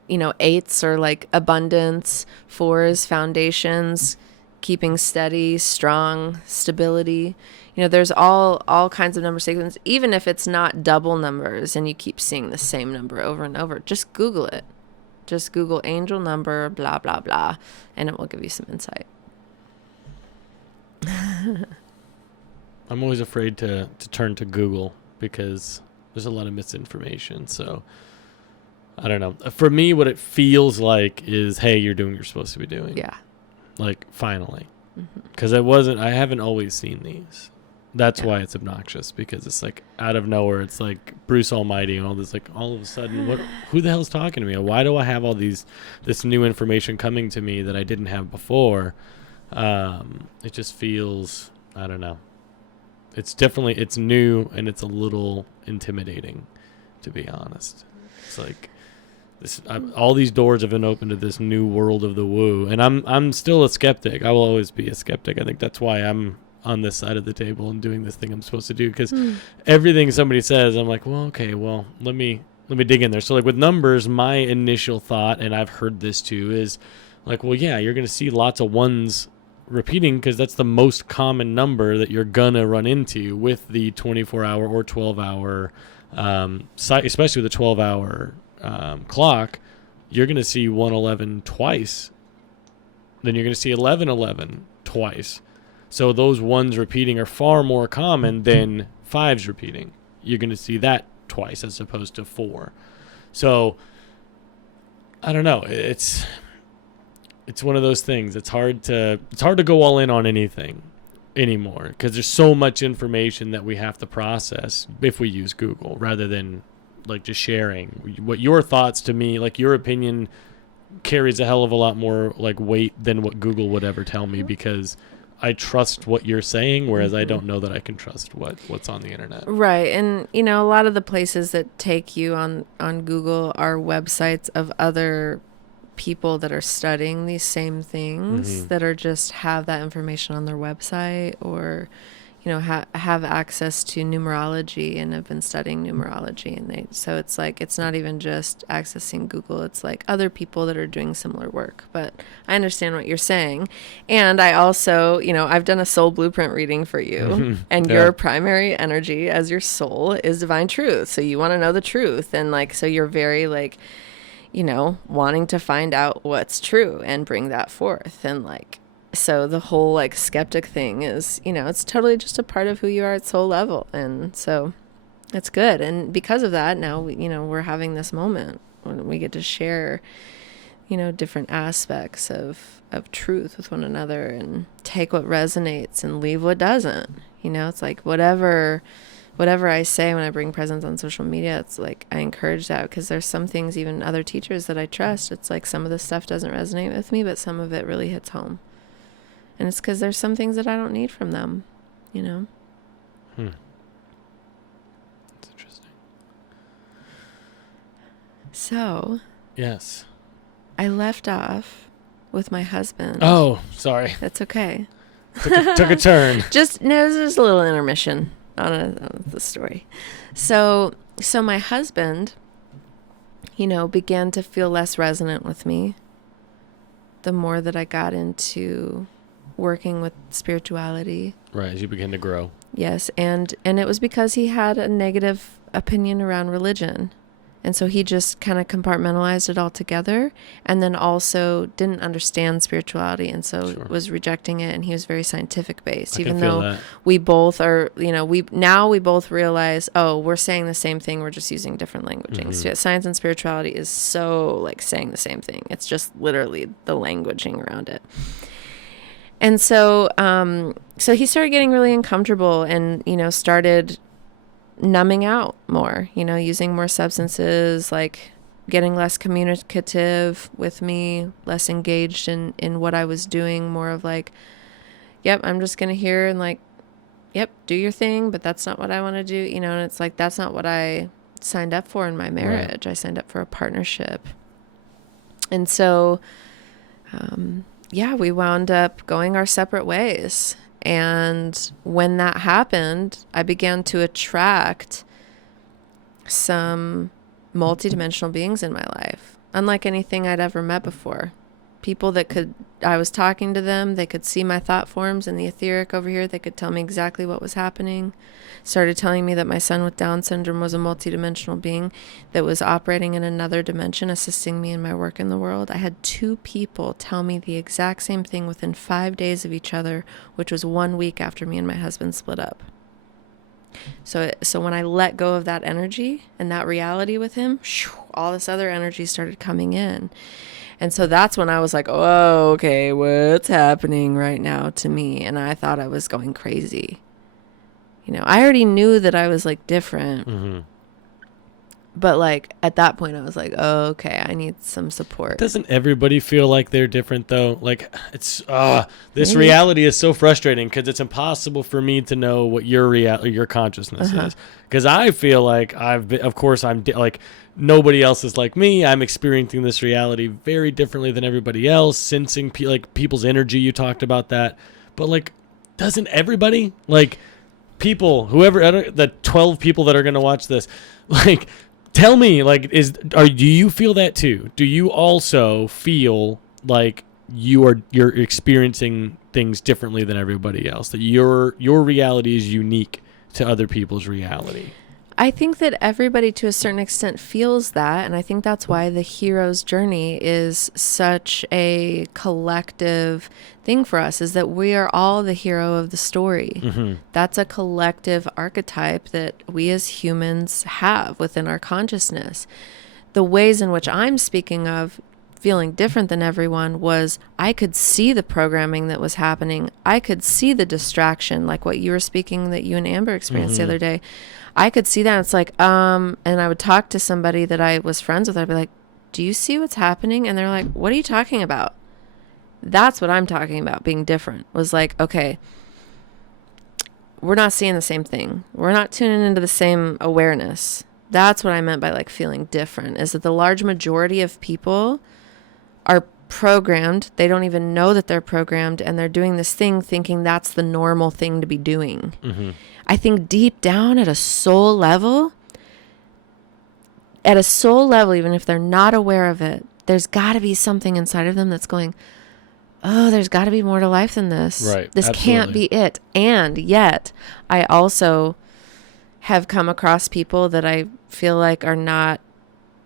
You know, 8s are like abundance, 4s, foundations, keeping steady, strong, stability. You know, there's all kinds of number sequences, even if it's not double numbers and you keep seeing the same number over and over. Just Google it. Just Google angel number, blah, blah, blah, and it will give you some insight. I'm always afraid to turn to Google because there's a lot of misinformation. So I don't know. For me, what it feels like is, hey, you're doing what you're supposed to be doing. Yeah. Like, finally. Because I haven't always seen That's why it's obnoxious, because it's like out of nowhere. It's like Bruce Almighty and all this, like all of a sudden, who the hell's talking to me? Why do I have all this new information coming to me that I didn't have before? It just feels, I don't know. It's new, and it's a little intimidating, to be honest. It's like all these doors have been opened to this new world of the woo, and I'm still a skeptic. I will always be a skeptic. I think that's why I'm on this side of the table and doing this thing I'm supposed to do, because everything somebody says, I'm like, well, okay, well, let me dig in there. So like with numbers, my initial thought, and I've heard this too, is like, well, yeah, you're going to see lots of ones repeating, because that's the most common number that you're gonna run into with the 24-hour or 12-hour especially with the 12-hour clock. You're gonna see 111 twice, then you're gonna see 1111 twice. So those ones repeating are far more common than fives repeating. You're gonna see that twice as opposed to 4. So I don't know, it's one of those things. It's hard to go all in on anything anymore, because there's so much information that we have to process if we use Google, rather than like just sharing what your thoughts to me. Like your opinion carries a hell of a lot more like weight than what Google would ever tell me, because I trust what you're saying, whereas I don't know that I can trust what's on the internet. Right. And a lot of the places that take you on Google are websites of other people that are studying these same things, that are just have that information on their website, or have access to numerology and have been studying numerology, and so it's like, it's not even just accessing Google, it's like other people that are doing similar work. But I understand what you're saying, and I also I've done a soul blueprint reading for you, and your primary energy as your soul is divine truth, so you want to know the truth, and like, so you're very like wanting to find out what's true and bring that forth. And like, so the whole like skeptic thing is, it's totally just a part of who you are at soul level. And so it's good. And because of that, now, we're having this moment when we get to share, different aspects of truth with one another, and take what resonates and leave what doesn't. It's like whatever I say when I bring presence on social media, it's like I encourage that, because there's some things, even other teachers that I trust, it's like some of the stuff doesn't resonate with me, but some of it really hits home. And it's because there's some things that I don't need from them, That's interesting. So. Yes. I left off with my husband. Oh, sorry. That's okay. Took a turn. Just a little intermission on the story. So my husband, began to feel less resonant with me the more that I got into working with spirituality. Right, as you begin to grow. Yes, and it was because he had a negative opinion around religion. And so he just kind of compartmentalized it all together, and then also didn't understand spirituality, and so was rejecting it. And he was very scientific based, even though we both are, we both realize, oh, we're saying the same thing, we're just using different languaging. So science and spirituality is so like saying the same thing. It's just literally the languaging around it. And so, so he started getting really uncomfortable, and started numbing out more, using more substances, like getting less communicative with me, less engaged in what I was doing, more of like, yep, I'm just going to hear and like, yep, do your thing, but that's not what I want to do, and it's like, that's not what I signed up for in my marriage. Right. I signed up for a partnership. And so, we wound up going our separate ways. And when that happened, I began to attract some multidimensional beings in my life, unlike anything I'd ever met before. People that I was talking to them, they could see my thought forms in the etheric over here. They could tell me exactly what was happening. Started telling me that my son with Down syndrome was a multidimensional being that was operating in another dimension, assisting me in my work in the world. I had 2 people tell me the exact same thing within 5 days of each other, which was 1 week after me and my husband split up. So when I let go of that energy and that reality with him, all this other energy started coming in. And so that's when I was like, oh, okay, what's happening right now to me? And I thought I was going crazy. You know, I already knew that I was like different. Mm-hmm. But like at that point I was like, oh, okay, I need some support. Doesn't everybody feel like they're different though? Like it's this Maybe. reality is so frustrating because it's impossible for me to know what your consciousness is. Because I feel like of course I'm like nobody else is like me. I'm experiencing this reality very differently than everybody else, sensing like people's energy. You talked about that, but like, doesn't everybody like people, whoever the 12 people that are going to watch this, like? Tell me, like, do you feel that too? Do you also feel like you're experiencing things differently than everybody else? That your reality is unique to other people's reality? I think that everybody to a certain extent feels that, and I think that's why the hero's journey is such a collective thing for us, is that we are all the hero of the story. Mm-hmm. That's a collective archetype that we as humans have within our consciousness. The ways in which I'm speaking of feeling different than everyone was I could see the programming that was happening. I could see the distraction, like what you were speaking that you and Amber experienced the other day. I could see that. It's like, and I would talk to somebody that I was friends with. I'd be like, do you see what's happening? And they're like, what are you talking about? That's what I'm talking about. Being different was like, okay, we're not seeing the same thing. We're not tuning into the same awareness. That's what I meant by like feeling different, is that the large majority of people are programmed. They don't even know that they're programmed, and they're doing this thing thinking that's the normal thing to be doing. Mm-hmm. I think deep down at a soul level, even if they're not aware of it, there's got to be something inside of them that's going, oh, there's got to be more to life than this. Right. This Absolutely. Can't be it. And yet I also have come across people that I feel like are not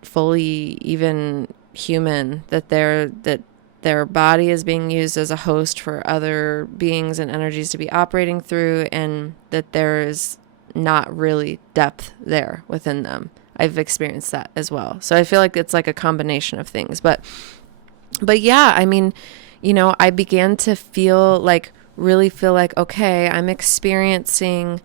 fully even human, that their body is being used as a host for other beings and energies to be operating through, and that there is not really depth there within them. I've experienced that as well. So I feel like it's like a combination of things. But yeah, I mean, you know, I began to really feel like, okay, I'm experiencing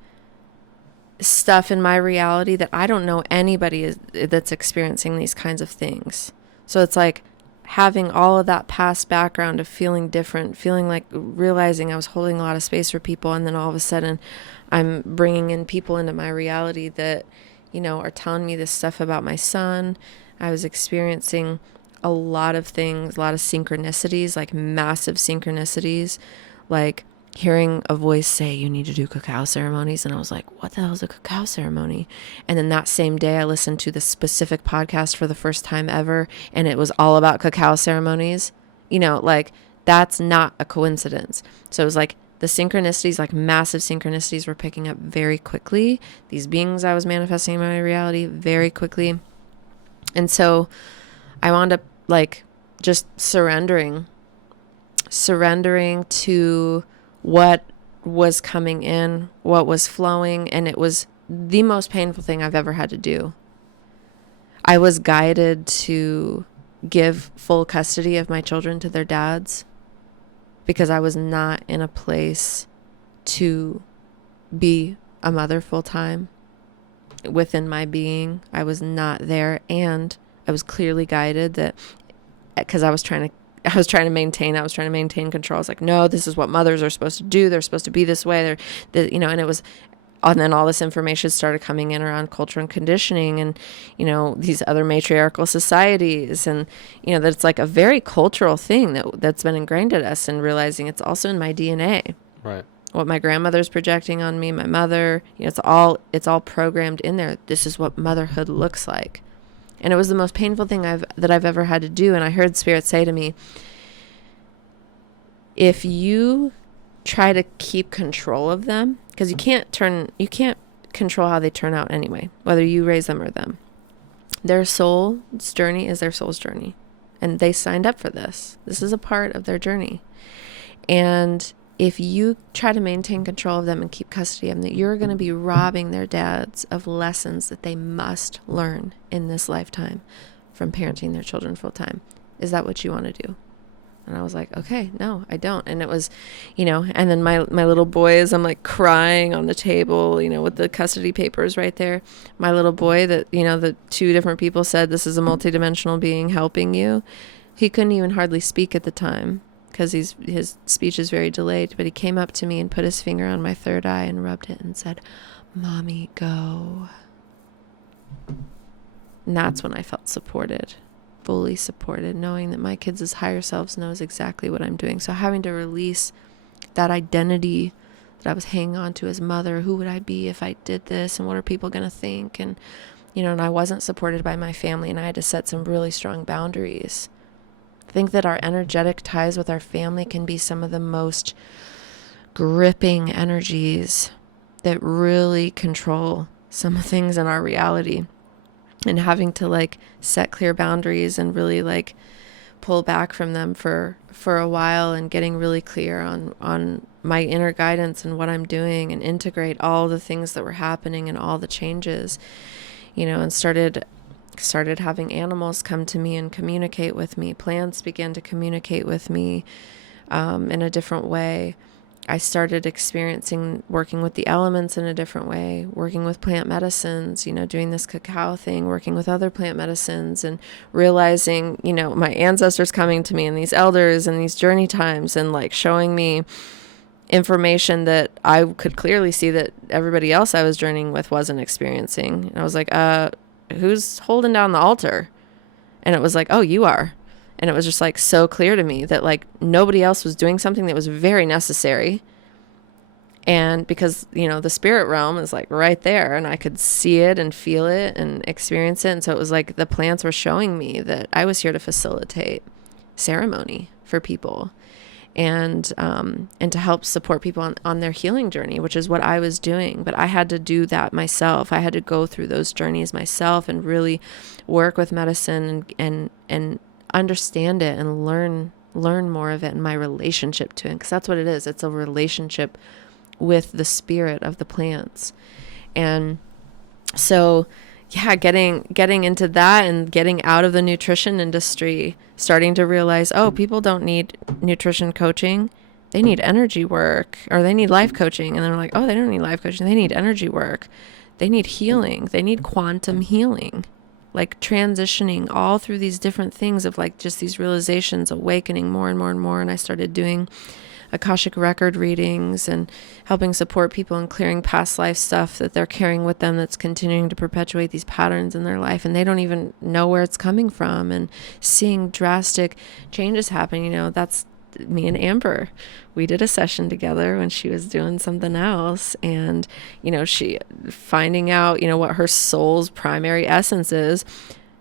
stuff in my reality that I don't know anybody that's experiencing these kinds of things. So it's like having all of that past background of feeling different, feeling like realizing I was holding a lot of space for people. And then all of a sudden I'm bringing in people into my reality that, you know, are telling me this stuff about my son. I was experiencing a lot of things, a lot of synchronicities, like massive synchronicities, like hearing a voice say, you need to do cacao ceremonies. And I was like, what the hell is a cacao ceremony? And then that same day I listened to this specific podcast for the first time ever, and it was all about cacao ceremonies. You know, like that's not a coincidence. So it was like the synchronicities, like massive synchronicities, were picking up very quickly. These beings I was manifesting in my reality very quickly. And so I wound up like just surrendering to what was coming in, what was flowing, and it was the most painful thing I've ever had to do. I was guided to give full custody of my children to their dads because I was not in a place to be a mother full time. Within my being, I was not there, and I was clearly guided that because I was trying to maintain control. I was like, no, this is what mothers are supposed to do. They're supposed to be this way. And then all this information started coming in around culture and conditioning and, you know, these other matriarchal societies, and, you know, that it's like a very cultural thing that's been ingrained in us, and realizing it's also in my DNA. Right. What my grandmother's projecting on me, my mother, you know, it's all programmed in there. This is what motherhood looks like. And it was the most painful thing that I've ever had to do. And I heard Spirit say to me, if you try to keep control of them, because you can't control how they turn out anyway, whether you raise them or them. Their soul's journey is their soul's journey. And they signed up for this. This is a part of their journey. And if you try to maintain control of them and keep custody of them, you're going to be robbing their dads of lessons that they must learn in this lifetime from parenting their children full time. Is that what you want to do? And I was like, okay, no, I don't. And it was, and then my little boys, I'm like crying on the table, with the custody papers right there. My little boy that, the two different people said, this is a multidimensional being helping you. He couldn't even hardly speak at the time because his speech is very delayed. But he came up to me and put his finger on my third eye and rubbed it and said, Mommy, go. And that's when I felt supported. Fully supported, knowing that my kids' higher selves knows exactly what I'm doing. So having to release that identity that I was hanging on to as mother, who would I be if I did this, and what are people going to think? And, and I wasn't supported by my family, and I had to set some really strong boundaries. I think that our energetic ties with our family can be some of the most gripping energies that really control some things in our reality. And having to set clear boundaries and really pull back from them for a while, and getting really clear on my inner guidance and what I'm doing, and integrate all the things that were happening and all the changes, and started having animals come to me and communicate with me. Plants began to communicate with me in a different way. I started experiencing working with the elements in a different way, working with plant medicines, doing this cacao thing, working with other plant medicines, and realizing, my ancestors coming to me, and these elders and these journey times, and showing me information that I could clearly see that everybody else I was journeying with wasn't experiencing. And I was like, who's holding down the altar? And it was like, oh, you are. And it was just so clear to me that nobody else was doing something that was very necessary. And because, the spirit realm is right there, and I could see it and feel it and experience it. And so it was the plants were showing me that I was here to facilitate ceremony for people, and to help support people on their healing journey, which is what I was doing. But I had to do that myself. I had to go through those journeys myself and really work with medicine and understand it and learn more of it in my relationship to it, because that's what it is. It's a relationship with the spirit of the plants. And so getting into that and getting out of the nutrition industry, starting to realize, oh, people don't need nutrition coaching, they need energy work, or they need life coaching. And they're like, oh, they don't need life coaching, they need energy work, they need healing, they need quantum healing. Transitioning all through these different things of just these realizations, awakening more and more and more. And I started doing Akashic record readings and helping support people in clearing past life stuff that they're carrying with them that's continuing to perpetuate these patterns in their life, and they don't even know where it's coming from, and seeing drastic changes happen. That's me and Amber. We did a session together when she was doing something else, and she finding out what her soul's primary essence is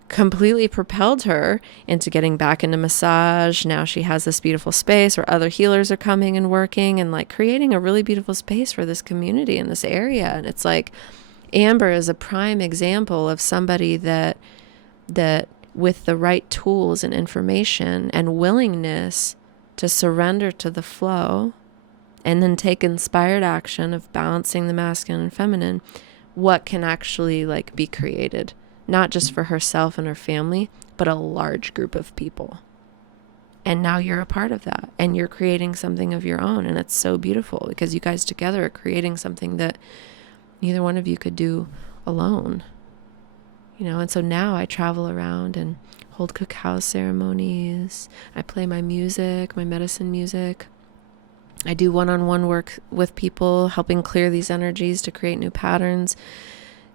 completely propelled her into getting back into massage. Now she has this beautiful space where other healers are coming and working, and creating a really beautiful space for this community in this area. And it's Amber is a prime example of somebody that with the right tools and information and willingness to surrender to the flow, and then take inspired action of balancing the masculine and feminine, what can actually be created, not just for herself and her family, but a large group of people. And now you're a part of that, and you're creating something of your own. And it's so beautiful because you guys together are creating something that neither one of you could do alone. And so now I travel around and hold cacao ceremonies. I play my music, my medicine music. I do one-on-one work with people, helping clear these energies to create new patterns,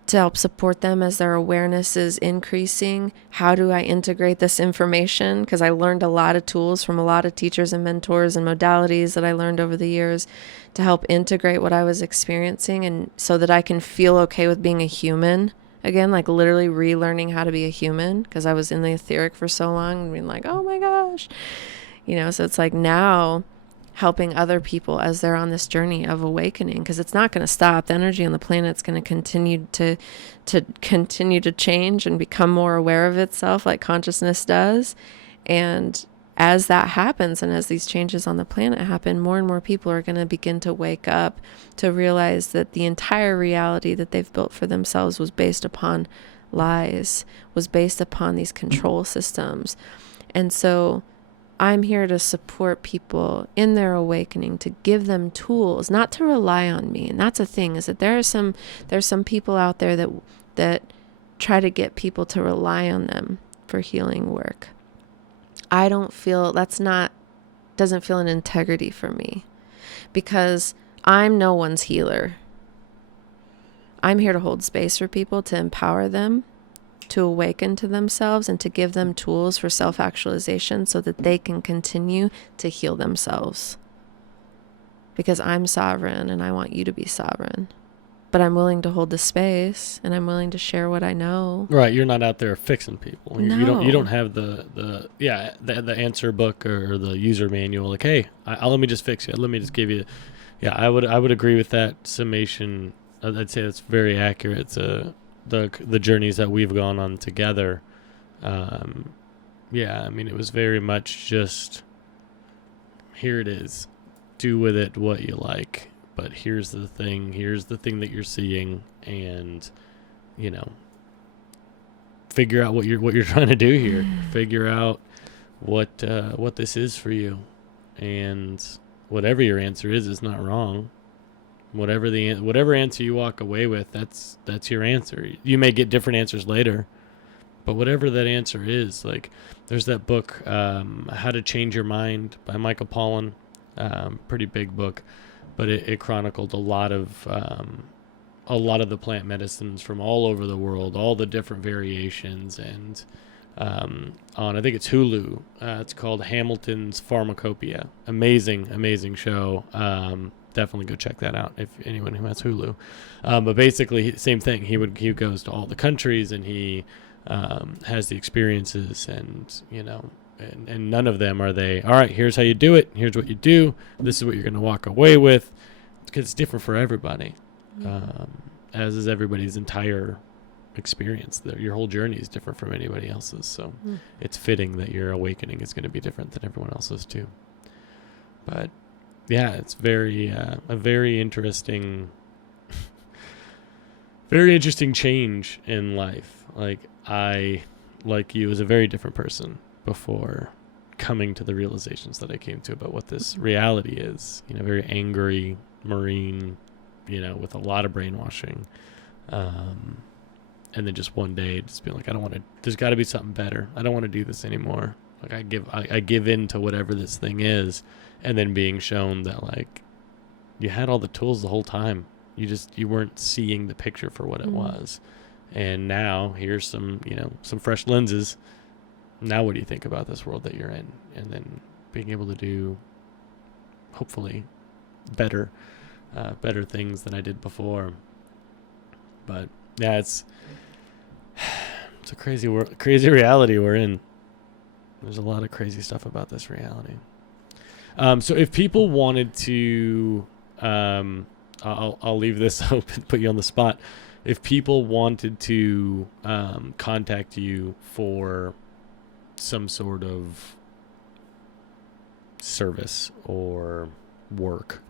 to help support them as their awareness is increasing. How do I integrate this information? Because I learned a lot of tools from a lot of teachers and mentors and modalities that I learned over the years to help integrate what I was experiencing, and so that I can feel okay with being a human again, literally relearning how to be a human, because I was in the etheric for so long and being oh my gosh, so it's now helping other people as they're on this journey of awakening, because it's not going to stop. The energy on the planet's going to continue to change and become more aware of itself, like consciousness does. And as that happens, and as these changes on the planet happen, more and more people are going to begin to wake up to realize that the entire reality that they've built for themselves was based upon lies, was based upon these control systems. And so I'm here to support people in their awakening, to give them tools, not to rely on me. And that's the thing, is that there's some people out there that try to get people to rely on them for healing work. I don't feel doesn't feel an integrity for me, because I'm no one's healer. I'm here to hold space for people, to empower them, to awaken to themselves, and to give them tools for self-actualization so that they can continue to heal themselves. Because I'm sovereign and I want you to be sovereign. But I'm willing to hold the space, and I'm willing to share what I know. Right, you're not out there fixing people. No. You don't have the answer book or the user manual. Like, hey, let me just fix you. Let me just give you. Yeah, I would agree with that summation. I'd say that's very accurate. It's the journeys that we've gone on together. Yeah, I mean, it was very much just, here it is, do with it what you like. But here's the thing that you're seeing, and, you know, figure out what you're trying to do here. Figure out what this is for you, and whatever your answer is not wrong. Whatever answer you walk away with, that's your answer. You may get different answers later, but whatever that answer is, like, there's that book, How to Change Your Mind by Michael Pollan, pretty big book. But it chronicled a lot of the plant medicines from all over the world, all the different variations, and on, I think it's Hulu. It's called Hamilton's Pharmacopoeia. Amazing show. Definitely go check that out if anyone who has Hulu. But basically, same thing. He goes to all the countries, and he has the experiences, and, you know. And none of them are they, all right, here's how you do it. Here's what you do. This is what you're going to walk away with. Because it's different for everybody. As is everybody's entire experience. Your whole journey is different from anybody else's. So it's fitting that your awakening is going to be different than everyone else's too. But yeah, it's a very interesting change in life. Like, I, like you, was a very different person before coming to the realizations that I came to about what this reality is. You know, very angry Marine, you know, with a lot of brainwashing. And then just one day just being like, there's got to be something better. I don't want to do this anymore. Like, I give in to whatever this thing is. And then being shown that, like, you had all the tools the whole time. You weren't seeing the picture for what it was. And now here's some fresh lenses. Now what do you think about this world that you're in? And then being able to do, hopefully, better things than I did before. But yeah, it's a crazy reality we're in. There's a lot of crazy stuff about this reality. So if people wanted to, I'll leave this open, put you on the spot. If people wanted to contact you for some sort of service or work,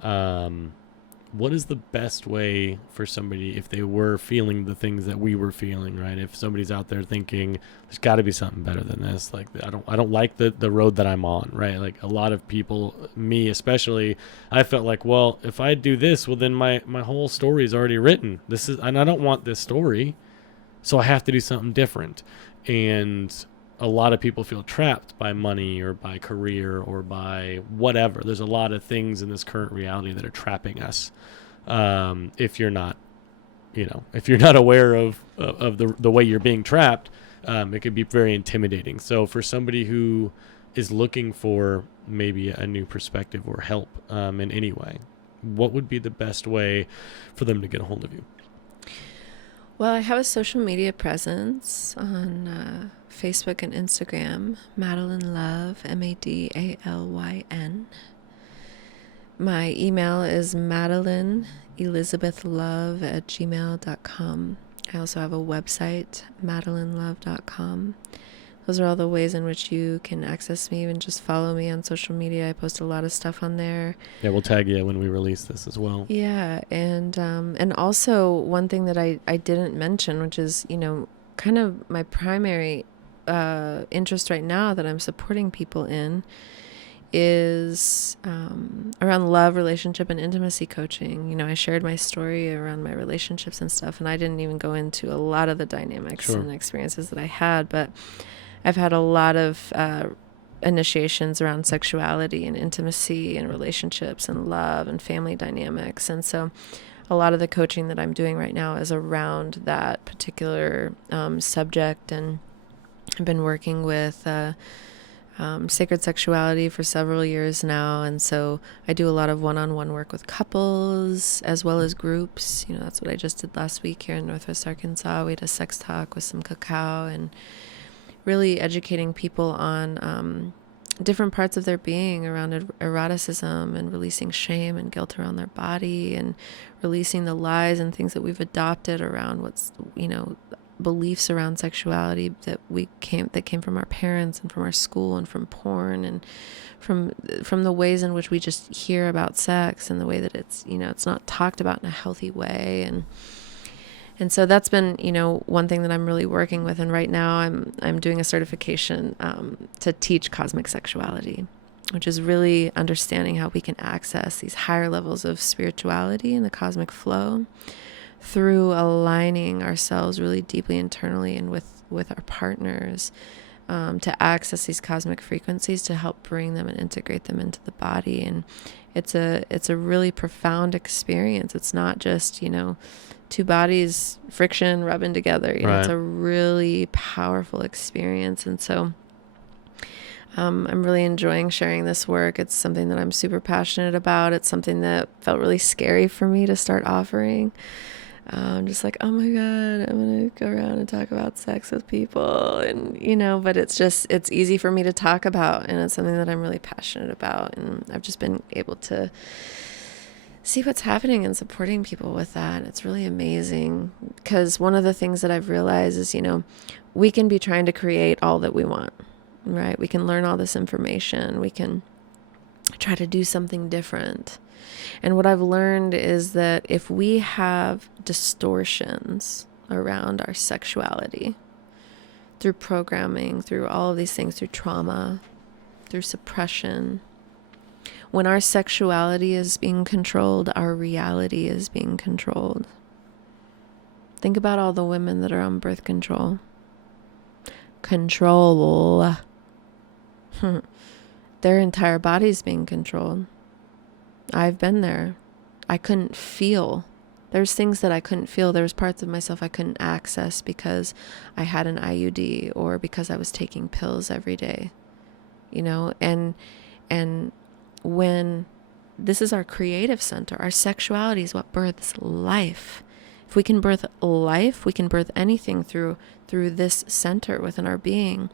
what is the best way for somebody, if they were feeling the things that we were feeling, right? If somebody's out there thinking there's got to be something better than this, like, I don't like the road that I'm on, right? Like, a lot of people, me especially, I felt like, well, if I do this, well, then my whole story is already written. And I don't want this story, so I have to do something different. And a lot of people feel trapped by money or by career or by whatever. There's a lot of things in this current reality that are trapping us. If you're not aware of the way you're being trapped, it can be very intimidating. So for somebody who is looking for maybe a new perspective or help in any way, what would be the best way for them to get a hold of you? Well, I have a social media presence on Facebook and Instagram, Madalyn Love, Madalyn. My email is madeline.elizabethlove@gmail.com. I also have a website, madalynlove.com. Those are all the ways in which you can access me. Even just follow me on social media. I post a lot of stuff on there. Yeah, we'll tag you when we release this as well. Yeah, and also one thing that I didn't mention, which is, kind of my primary interest right now that I'm supporting people in is around love, relationship, and intimacy coaching. You know, I shared my story around my relationships and stuff, and I didn't even go into a lot of the dynamics Sure. and experiences that I had, but I've had a lot of initiations around sexuality and intimacy and relationships and love and family dynamics. And so a lot of the coaching that I'm doing right now is around that particular subject. And I've been working with sacred sexuality for several years now, and so I do a lot of one-on-one work with couples as well as groups. You know, that's what I just did last week here in Northwest Arkansas. We had a sex talk with some cacao and really educating people on different parts of their being around eroticism and releasing shame and guilt around their body and releasing the lies and things that we've adopted around what's, you know, beliefs around sexuality that came from our parents and from our school and from porn and from the ways in which we just hear about sex and the way that it's, you know, it's not talked about in a healthy way. And so that's been, you know, one thing that I'm really working with. And right now I'm doing a certification to teach cosmic sexuality, which is really understanding how we can access these higher levels of spirituality and the cosmic flow through aligning ourselves really deeply internally and with our partners to access these cosmic frequencies to help bring them and integrate them into the body. And it's a really profound experience. It's not just, you know, two bodies friction rubbing together. You know, it's a really powerful experience. And so I'm really enjoying sharing this work. It's something that I'm super passionate about. It's something that felt really scary for me to start offering. I'm just like, oh my God, I'm going to go around and talk about sex with people. And, you know, but it's easy for me to talk about. And it's something that I'm really passionate about. And I've just been able to see what's happening and supporting people with that. It's really amazing because one of the things that I've realized is, you know, we can be trying to create all that we want, right? We can learn all this information. We can try to do something different. And what I've learned is that if we have distortions around our sexuality through programming, through all of these things, through trauma, through suppression, when our sexuality is being controlled, our reality is being controlled. Think about all the women that are on birth control. Control. Their entire body is being controlled. I've been there. I couldn't feel. There's things that I couldn't feel. There was parts of myself I couldn't access because I had an IUD or because I was taking pills every day. You know, and when this is our creative center, our sexuality is what births life. If we can birth life, we can birth anything through this center within our being.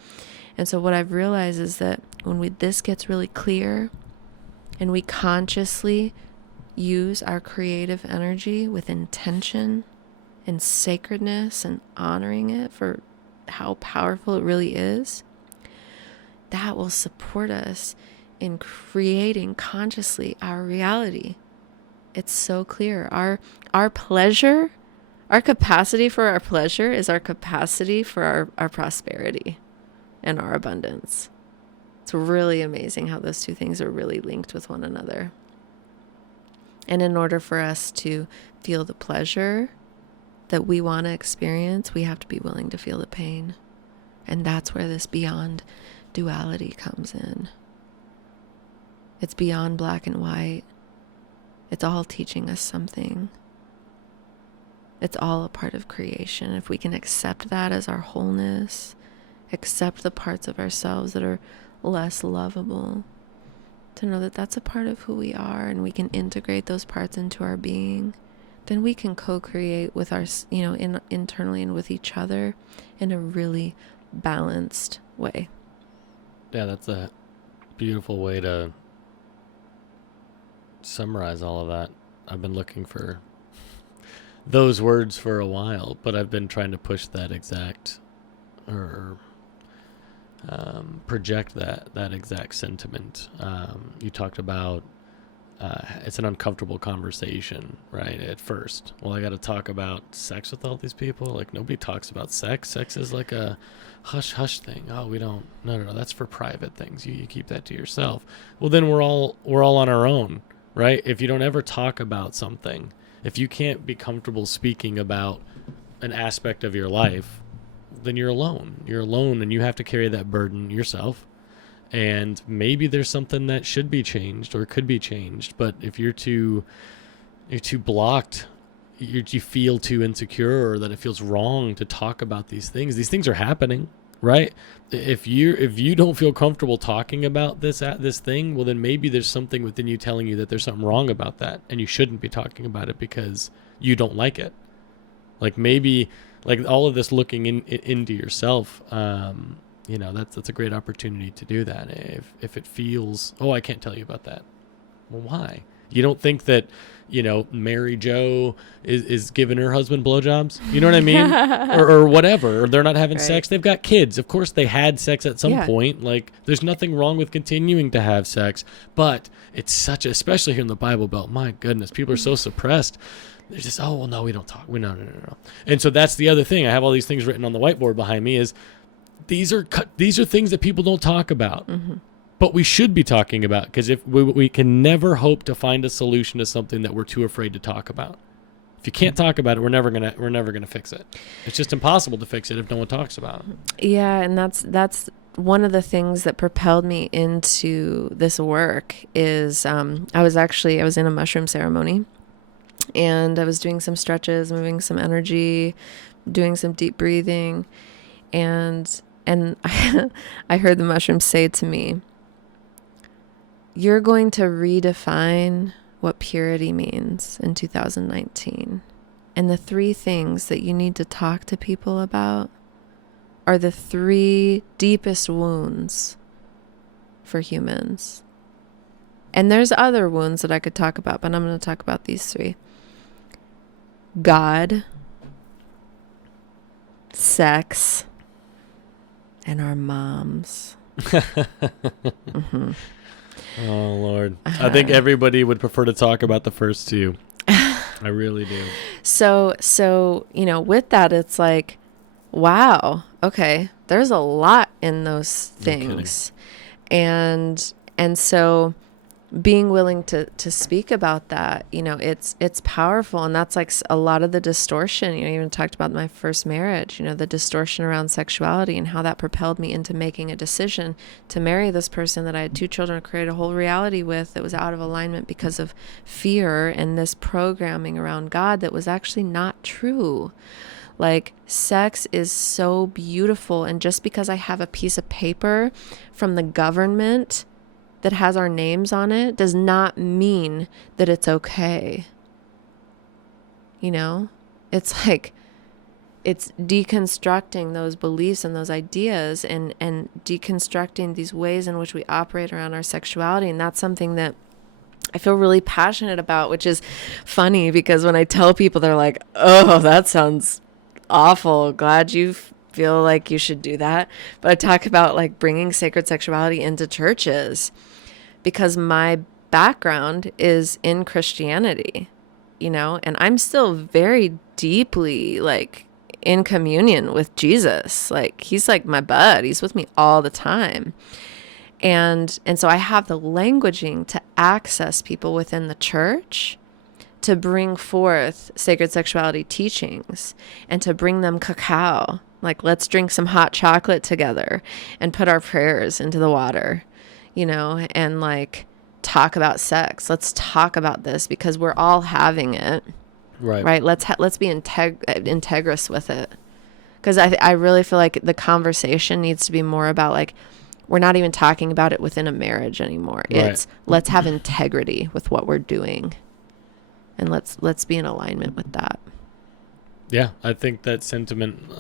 And so what I've realized is that when this gets really clear and we consciously use our creative energy with intention and sacredness and honoring it for how powerful it really is, that will support us in creating consciously our reality. It's so clear. Our pleasure, our capacity for our pleasure is our capacity for our prosperity and our abundance. It's really amazing how those two things are really linked with one another. And in order for us to feel the pleasure that we want to experience, we have to be willing to feel the pain. And that's where this beyond duality comes in. It's beyond black and white. It's all teaching us something. It's all a part of creation. If we can accept that as our wholeness, accept the parts of ourselves that are less lovable, to know that that's a part of who we are, and we can integrate those parts into our being, then we can co-create with our, you know, internally and with each other in a really balanced way. Yeah, that's a beautiful way to summarize all of that. I've been looking for those words for a while, but I've been trying to push that exact or project that exact sentiment. You talked about it's an uncomfortable conversation, right? At first, well, I got to talk about sex with all these people. Like, nobody talks about sex. Sex is like a hush hush thing. Oh, we don't. No. That's for private things. You keep that to yourself. Well, then we're all on our own, right? If you don't ever talk about something, if you can't be comfortable speaking about an aspect of your life, then you're alone. You're alone, and you have to carry that burden yourself. And maybe there's something that should be changed or could be changed. But if you're too blocked, you feel too insecure, or that it feels wrong to talk about these things are happening, right? If you don't feel comfortable talking about this thing, well, then maybe there's something within you telling you that there's something wrong about that, and you shouldn't be talking about it because you don't like it. Like, maybe, like, all of this looking into yourself, that's a great opportunity to do that. If it feels, oh, I can't tell you about that. Well, why? You don't think that, Mary Jo is giving her husband blowjobs? You know what I mean? or whatever. Or they're not having sex. They've got kids. Of course they had sex at some point. Like, there's nothing wrong with continuing to have sex. But it's especially here in the Bible Belt, my goodness, people are so suppressed. They're just, oh, well, no, we don't talk. No. And so that's the other thing. I have all these things written on the whiteboard behind me is, these are things that people don't talk about, but we should be talking about, because if we can never hope to find a solution to something that we're too afraid to talk about. If you can't talk about it, we're never gonna fix it. It's just impossible to fix it if no one talks about it. Yeah, and that's one of the things that propelled me into this work is I was in a mushroom ceremony, and I was doing some stretches, moving some energy, doing some deep breathing, and I heard the mushroom say to me, "You're going to redefine what purity means in 2019. And the 3 things that you need to talk to people about are the 3 deepest wounds for humans. And there's other wounds that I could talk about, but I'm going to talk about these 3. God, sex, and our moms." Oh, Lord. I think everybody would prefer to talk about the first 2. I really do. So, with that, it's like, wow, okay, there's a lot in those things. And so being willing to speak about that, it's powerful. And that's like a lot of the distortion, I even talked about my first marriage, the distortion around sexuality and how that propelled me into making a decision to marry this person that I had 2 children, create a whole reality with, that was out of alignment because of fear and this programming around God that was actually not true. Like, sex is so beautiful. And just because I have a piece of paper from the government that has our names on it does not mean that it's okay. It's like, it's deconstructing those beliefs and those ideas and deconstructing these ways in which we operate around our sexuality. And that's something that I feel really passionate about, which is funny because when I tell people, they're like, "Oh, that sounds awful. Glad you feel like you should do that." But I talk about like bringing sacred sexuality into churches because my background is in Christianity, and I'm still very deeply like in communion with Jesus. Like, he's like my bud. He's with me all the time. And so I have the languaging to access people within the church to bring forth sacred sexuality teachings and to bring them cacao. Like, let's drink some hot chocolate together and put our prayers into the water, and like talk about sex. Let's talk about this because we're all having it. Right. Let's be integrous with it. Because I really feel like the conversation needs to be more about like, we're not even talking about it within a marriage anymore. Right. It's let's have integrity with what we're doing. And let's be in alignment with that. Yeah, I think that sentiment,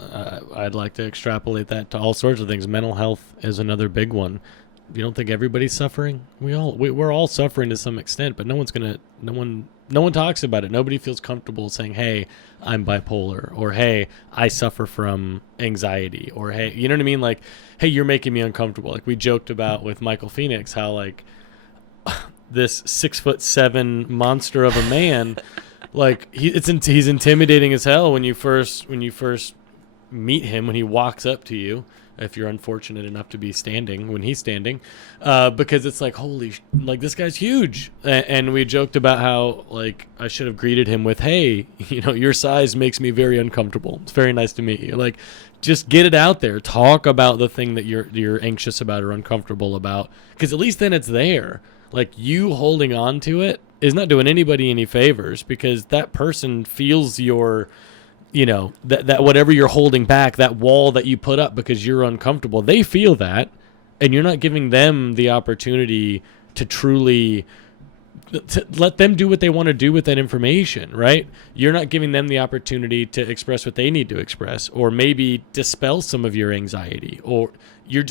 I'd like to extrapolate that to all sorts of things. Mental health is another big one. You don't think everybody's suffering? We're all suffering to some extent, but no one talks about it. Nobody feels comfortable saying, "Hey, I'm bipolar," or "Hey, I suffer from anxiety," or "Hey," you know what I mean? Like, "Hey, you're making me uncomfortable." Like we joked about with Michael Phoenix, how like this 6'7" monster of a man. Like he's intimidating as hell when you first meet him, when he walks up to you, if you're unfortunate enough to be standing when he's standing, because it's like, like this guy's huge. And we joked about how like I should have greeted him with, hey, your size makes me very uncomfortable. It's very nice to meet you. Like, just get it out there. Talk about the thing that you're anxious about or uncomfortable about, because at least then it's there. Like, you holding on to it is not doing anybody any favors, because that person feels your, that whatever you're holding back, that wall that you put up because you're uncomfortable, they feel that, and you're not giving them the opportunity to truly to let them do what they want to do with that information, right? You're not giving them the opportunity to express what they need to express, or maybe dispel some of your anxiety, or you're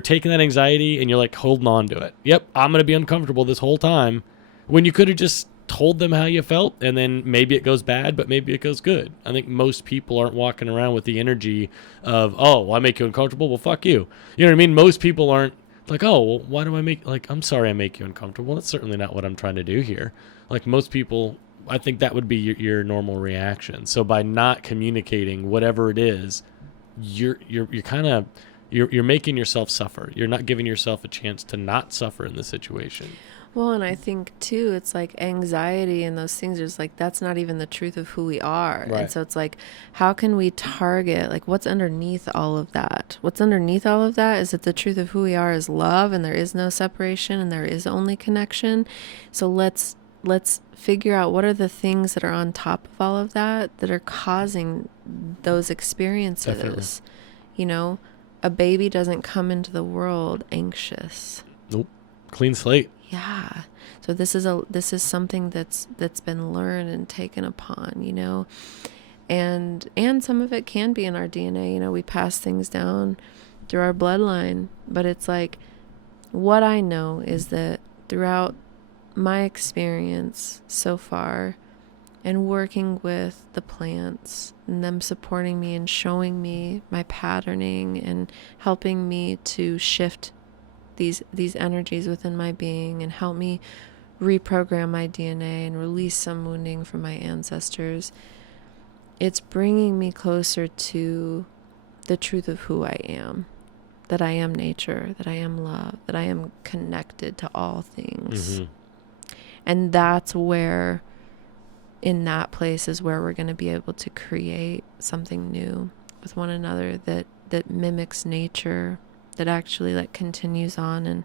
taking that anxiety and you're like holding on to it. Yep, I'm going to be uncomfortable this whole time, when you could have just told them how you felt, and then maybe it goes bad, but maybe it goes good. I think most people aren't walking around with the energy of, oh, well, I make you uncomfortable, well, fuck you. You know what I mean? Most people aren't like, oh, well, why do I I'm sorry I make you uncomfortable. That's certainly not what I'm trying to do here. Like, most people, I think that would be your normal reaction. So by not communicating whatever it is, you're making yourself suffer. You're not giving yourself a chance to not suffer in the situation. Well, and I think too, it's like anxiety and those things are just like, that's not even the truth of who we are. Right. And so it's like, how can we target, like, what's underneath all of that? What's underneath all of that is that the truth of who we are is love, and there is no separation, and there is only connection. So let's figure out what are the things that are on top of all of that are causing those experiences. Definitely. A baby doesn't come into the world anxious. Nope. Clean slate. Yeah. So this is something that's been learned and taken upon, and some of it can be in our DNA. We pass things down through our bloodline, but it's like, what I know is that throughout my experience so far, and working with the plants and them supporting me and showing me my patterning and helping me to shift these energies within my being and help me reprogram my DNA and release some wounding from my ancestors, it's bringing me closer to the truth of who I am, that I am nature, that I am love, that I am connected to all things. Mm-hmm. And that's where, in that place is where we're going to be able to create something new with one another that mimics nature, that actually like continues on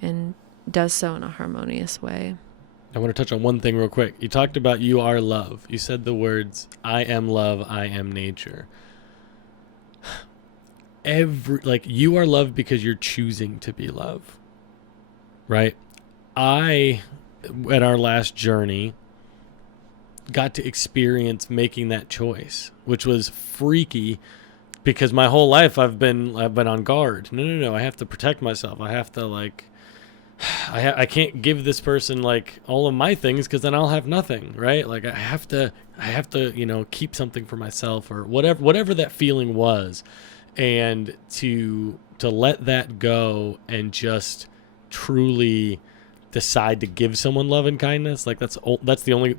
and does so in a harmonious way. I want to touch on one thing real quick. You talked about you are love. You said the words, I am love, I am nature. You are love because you're choosing to be love, right? At our last journey, got to experience making that choice, which was freaky, because my whole life I've been on guard. No, I have to protect myself. I have to I can't give this person like all of my things, because then I'll have nothing, right? Like I have to keep something for myself, or whatever that feeling was, and to let that go and just truly decide to give someone love and kindness. Like that's the only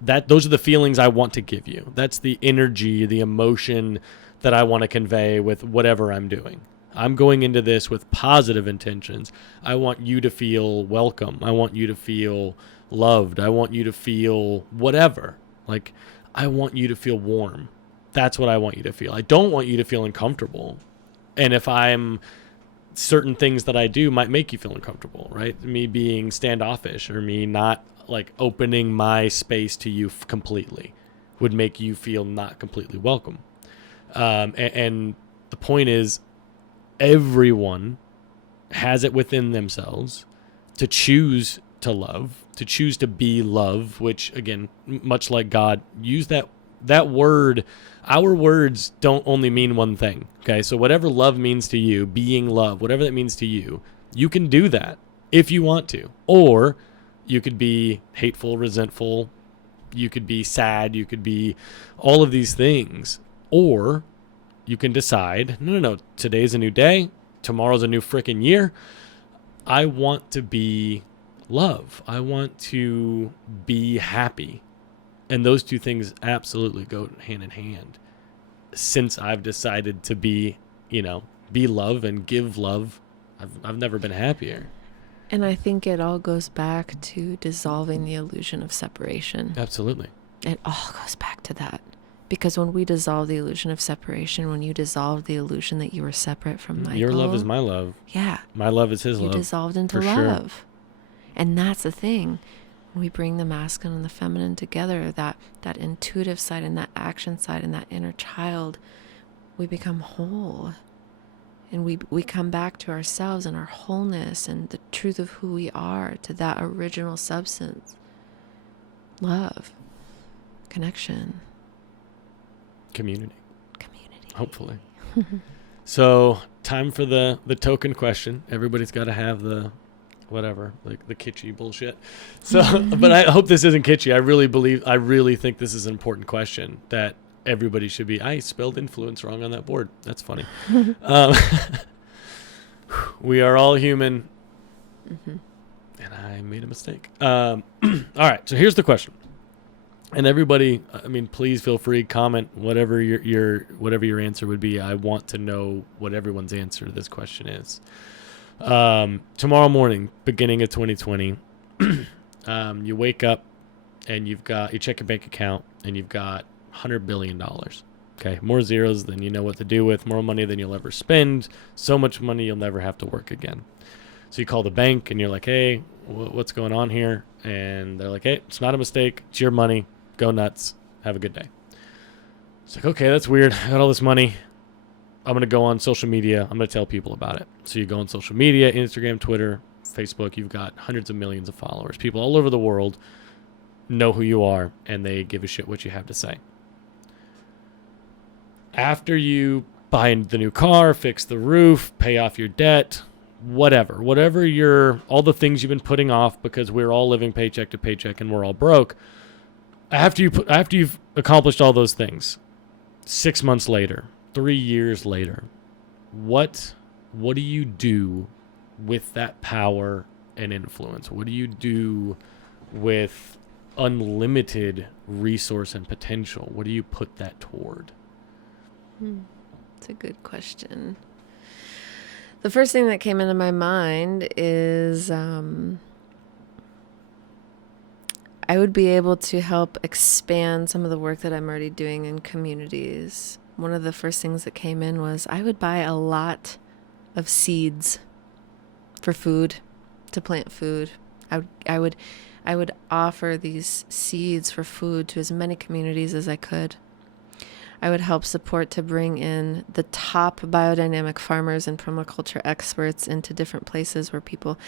those are the feelings I want to give you. That's the energy, the emotion that I want to convey with whatever I'm doing. I'm going into this with positive intentions. I want you to feel welcome. I want you to feel loved. I want you to feel whatever. Like, I want you to feel warm. That's what I want you to feel. I don't want you to feel uncomfortable. And if certain things that I do might make you feel uncomfortable, right? Me being standoffish, or me not like opening my space to you completely, would make you feel not completely welcome. And the point is, everyone has it within themselves to choose to love, to choose to be love, which again, much like God, use that word. Our words don't only mean one thing. Okay. So whatever love means to you, being love, whatever that means to you, you can do that if you want to, or you could be hateful, resentful. You could be sad. You could be all of these things. Or you can decide, no, today's a new day. Tomorrow's a new freaking year. I want to be love. I want to be happy. And those two things absolutely go hand in hand. Since I've decided to be, be love and give love, I've never been happier. And I think it all goes back to dissolving the illusion of separation. Absolutely. It all goes back to that. Because when we dissolve the illusion of separation, when you dissolve the illusion that you were separate from Michael. Your love is my love. Yeah. My love is his love. You dissolved into love. Sure. And that's the thing. When we bring the masculine and the feminine together, that intuitive side and that action side and that inner child, we become whole. And we come back to ourselves and our wholeness and the truth of who we are, to that original substance. Love. Connection. Community. Hopefully. So, time for the token question. Everybody's got to have the whatever, like the kitschy bullshit. So, but I hope this isn't kitschy. I really think this is an important question that everybody should be. I spelled influence wrong on that board. That's funny. We are all human. Mm-hmm. And I made a mistake. All right. So here's the question. And everybody, please feel free, comment whatever your answer would be. I want to know what everyone's answer to this question is. Tomorrow morning, beginning of 2020, you wake up and you check your bank account and you've got $100 billion. Okay. More zeros than you know what to do with, more money than you'll ever spend, so much money you'll never have to work again. So you call the bank and you're like, hey, what's going on here? And they're like, hey, it's not a mistake. It's your money. Go nuts. Have a good day. It's like, okay, that's weird. I got all this money. I'm going to go on social media. I'm going to tell people about it. So you go on social media, Instagram, Twitter, Facebook. You've got hundreds of millions of followers. People all over the world know who you are, and they give a shit what you have to say. After you buy the new car, fix the roof, pay off your debt, whatever all the things you've been putting off because we're all living paycheck to paycheck and we're all broke. After you've accomplished all those things, 6 months later, 3 years later, what do you do with that power and influence? What do you do with unlimited resource and potential? What do you put that toward? It's a good question. The first thing that came into my mind is I would be able to help expand some of the work that I'm already doing in communities. One of the first things that came in was I would buy a lot of seeds for food, to plant food. I would offer these seeds for food to as many communities as I could. I would help support to bring in the top biodynamic farmers and permaculture experts into different places where people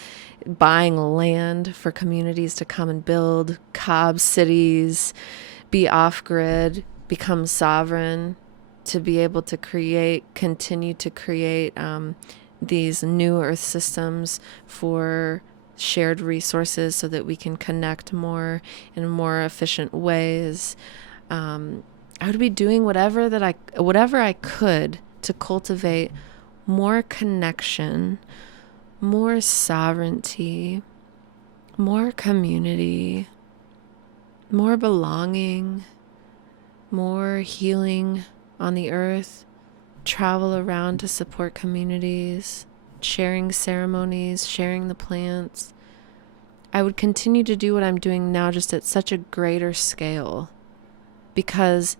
buying land for communities to come and build cob cities, be off-grid, become sovereign, to be able to continue to create these new earth systems for shared resources so that we can connect more in more efficient ways. I would be doing whatever I could to cultivate more connection, more sovereignty, more community, more belonging, more healing on the earth, travel around to support communities, sharing ceremonies, sharing the plants. I would continue to do what I'm doing now, just at such a greater scale, because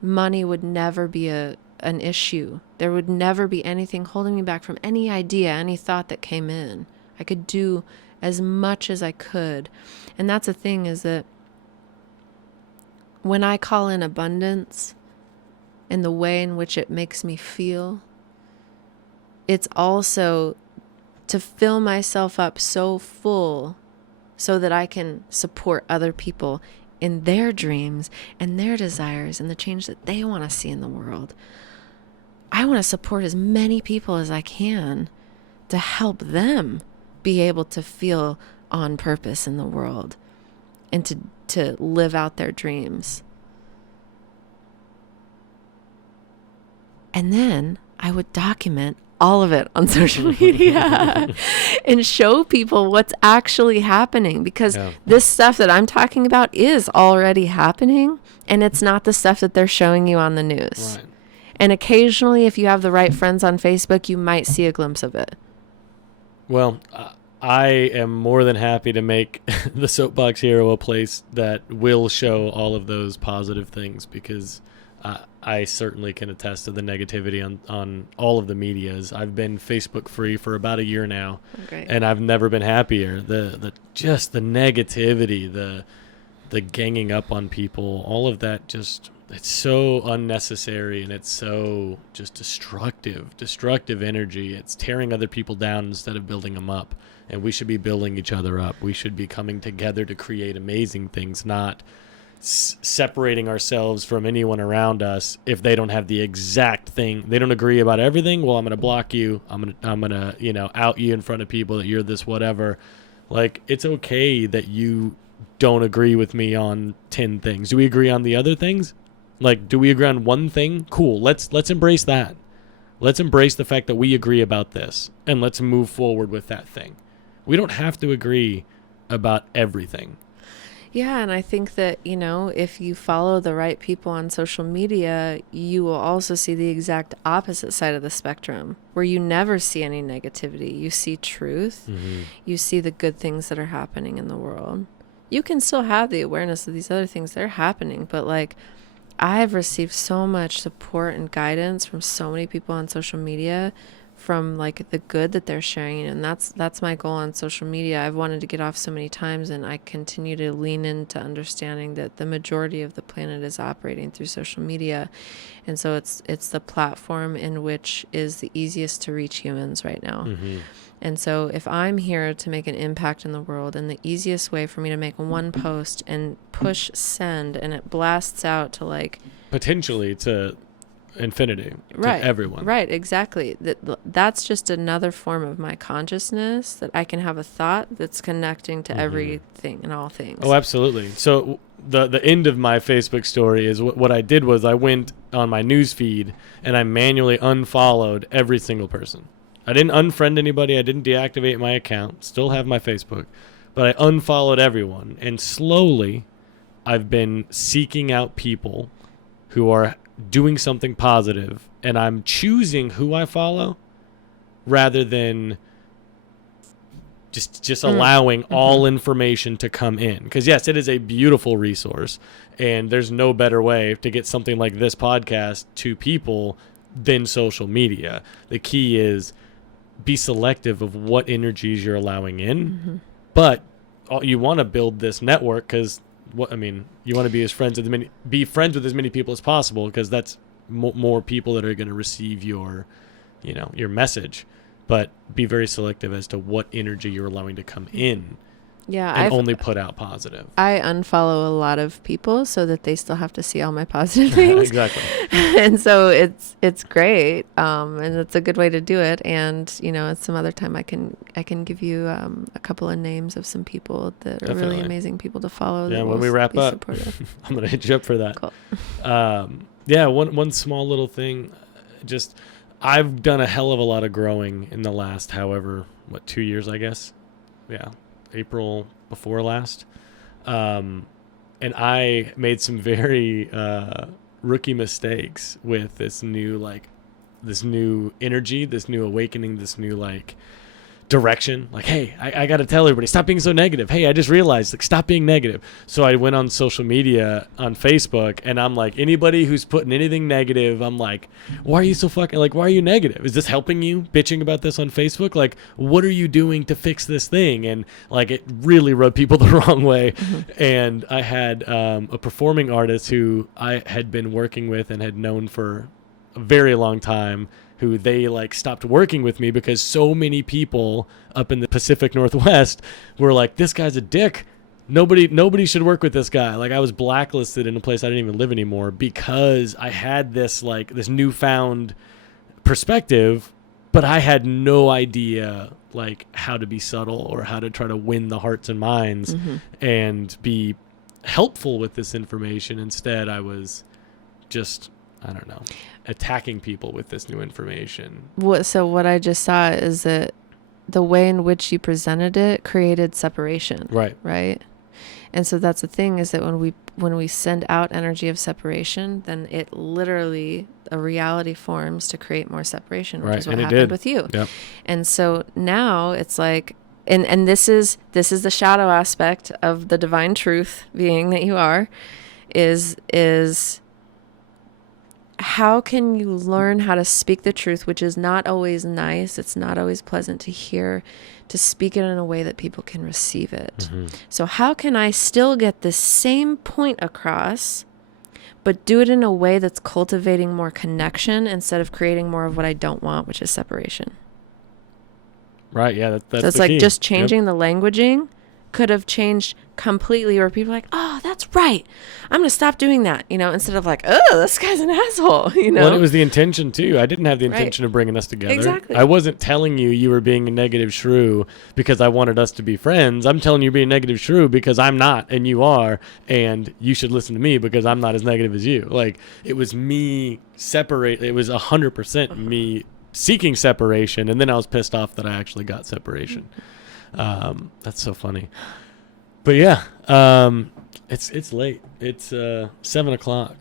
money would never be an issue. There would never be anything holding me back from any idea, any thought that came in. I could do as much as I could. And that's the thing, is that when I call in abundance and the way in which it makes me feel, it's also to fill myself up so full so that I can support other people in their dreams and their desires and the change that they want to see in the world. I want to support as many people as I can to help them be able to feel on purpose in the world and to live out their dreams. And then I would document all of it on social media and show people what's actually happening, because this stuff that I'm talking about is already happening, and it's not the stuff that they're showing you on the news. Right. And occasionally, if you have the right friends on Facebook, you might see a glimpse of it. Well, I am more than happy to make the Soapbox Hero a place that will show all of those positive things, because I certainly can attest to the negativity on all of the medias. I've been Facebook free for about a year now, and I've never been happier. The just the negativity, the ganging up on people, all of that, just it's so unnecessary, and it's so just destructive energy. It's tearing other people down instead of building them up. And we should be building each other up. We should be coming together to create amazing things, not separating ourselves from anyone around us if they don't have the exact thing. They don't agree about everything. Well, I'm going to block you. I'm going to, out you in front of people that you're this whatever. Like, it's okay that you don't agree with me on 10 things. Do we agree on the other things? Like, do we agree on one thing? Cool. Let's embrace that. Let's embrace the fact that we agree about this, and let's move forward with that thing. We don't have to agree about everything. Yeah, and I think that, if you follow the right people on social media, you will also see the exact opposite side of the spectrum, where you never see any negativity. You see truth. Mm-hmm. You see the good things that are happening in the world. You can still have the awareness of these other things that are happening, but I have received so much support and guidance from so many people on social media, from the good that they're sharing, and that's my goal on social media. I've wanted to get off so many times, and I continue to lean into understanding that the majority of the planet is operating through social media, and so it's the platform in which is the easiest to reach humans right now. Mm-hmm. And so if I'm here to make an impact in the world, and the easiest way for me to make one post and push send, and it blasts out to potentially to infinity, to everyone. Right, exactly. That's just another form of my consciousness, that I can have a thought that's connecting to everything and all things. Oh, absolutely. So the end of my Facebook story is what I did was I went on my news feed and I manually unfollowed every single person. I didn't unfriend anybody. I didn't deactivate my account. Still have my Facebook. But I unfollowed everyone. And slowly, I've been seeking out people who are doing something positive. And I'm choosing who I follow rather than just allowing all information to come in. Because, yes, it is a beautiful resource. And there's no better way to get something like this podcast to people than social media. The key is be selective of what energies you're allowing in, but you want to build this network because you want to be friends with as many people as possible, because that's more people that are going to receive your message. But be very selective as to what energy you're allowing to come in. Yeah, and only put out positive. I unfollow a lot of people so that they still have to see all my positive things. Exactly. And so it's great, and it's a good way to do it. And at some other time I can give you a couple of names of some people that are really amazing people to follow. Yeah, when we wrap up, I'm gonna hit you up for that. Cool. One small little thing, just I've done a hell of a lot of growing in the last 2 years, I guess. Yeah. April before last, and I made some very rookie mistakes with this new energy, this new awakening, this new direction. Hey, I got to tell everybody, stop being so negative. Hey, I just realized, stop being negative. So I went on social media on Facebook, and I'm anybody who's putting anything negative, I'm why are you so fucking, why are you negative? Is this helping you bitching about this on Facebook? What are you doing to fix this thing? And it really rubbed people the wrong way. Mm-hmm. And I had a performing artist who I had been working with and had known for a very long time, who they stopped working with me because so many people up in the Pacific Northwest were this guy's a dick. Nobody should work with this guy. I was blacklisted in a place I didn't even live anymore because I had this this newfound perspective, but I had no idea how to be subtle or how to try to win the hearts and minds and be helpful with this information. Instead, I was just I don't know, attacking people with this new information. So what I just saw is that the way in which you presented it created separation. Right. And so that's the thing, is that when we send out energy of separation, then it literally, a reality forms to create more separation, which is what happened with you. Yep. And so now it's like, and this is the shadow aspect of the divine truth being that you are, is how can you learn how to speak the truth, which is not always nice. It's not always pleasant to hear, to speak it in a way that people can receive it. Mm-hmm. So how can I still get the same point across, but do it in a way that's cultivating more connection instead of creating more of what I don't want, which is separation? Right. Yeah. That's so it's the like key. Just changing the languaging could have changed completely, where people are like, oh, that's right, I'm gonna stop doing that, instead of like, oh, this guy's an asshole, Well, and it was the intention too. I didn't have the intention of bringing us together. Exactly. I wasn't telling you were being a negative shrew because I wanted us to be friends. I'm telling you being a negative shrew because I'm not and you are, and you should listen to me because I'm not as negative as you. Like, it was me separate. It was 100% me seeking separation, and then I was pissed off that I actually got separation. That's so funny. But yeah, it's late. It's 7:00.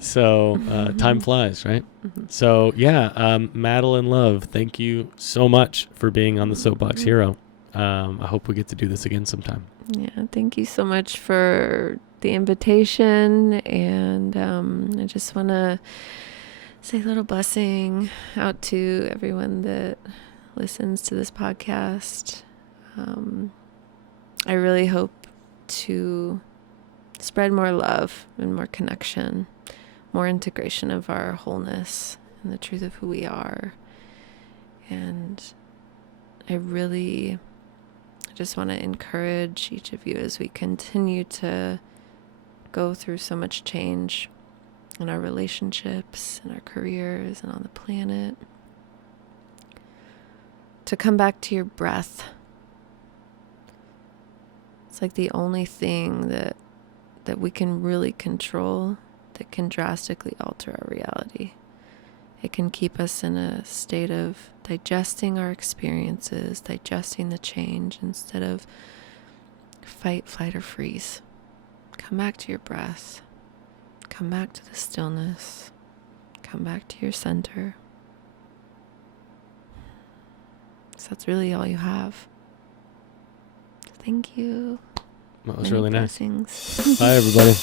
So time flies, right? Mm-hmm. So yeah, Madalyn Love, thank you so much for being on the Soapbox Hero. I hope we get to do this again sometime. Yeah, thank you so much for the invitation, and I just want to say a little blessing out to everyone that listens to this podcast. I really hope to spread more love and more connection, more integration of our wholeness and the truth of who we are. And I just want to encourage each of you as we continue to go through so much change in our relationships, in our careers, and on the planet, to come back to your breath. It's like the only thing that we can really control that can drastically alter our reality. It can keep us in a state of digesting our experiences, digesting the change, instead of fight, flight, or freeze. Come back to your breath. Come back to the stillness. Come back to your center. So that's really all you have. Thank you. That was really nice. Blessings. Bye, everybody.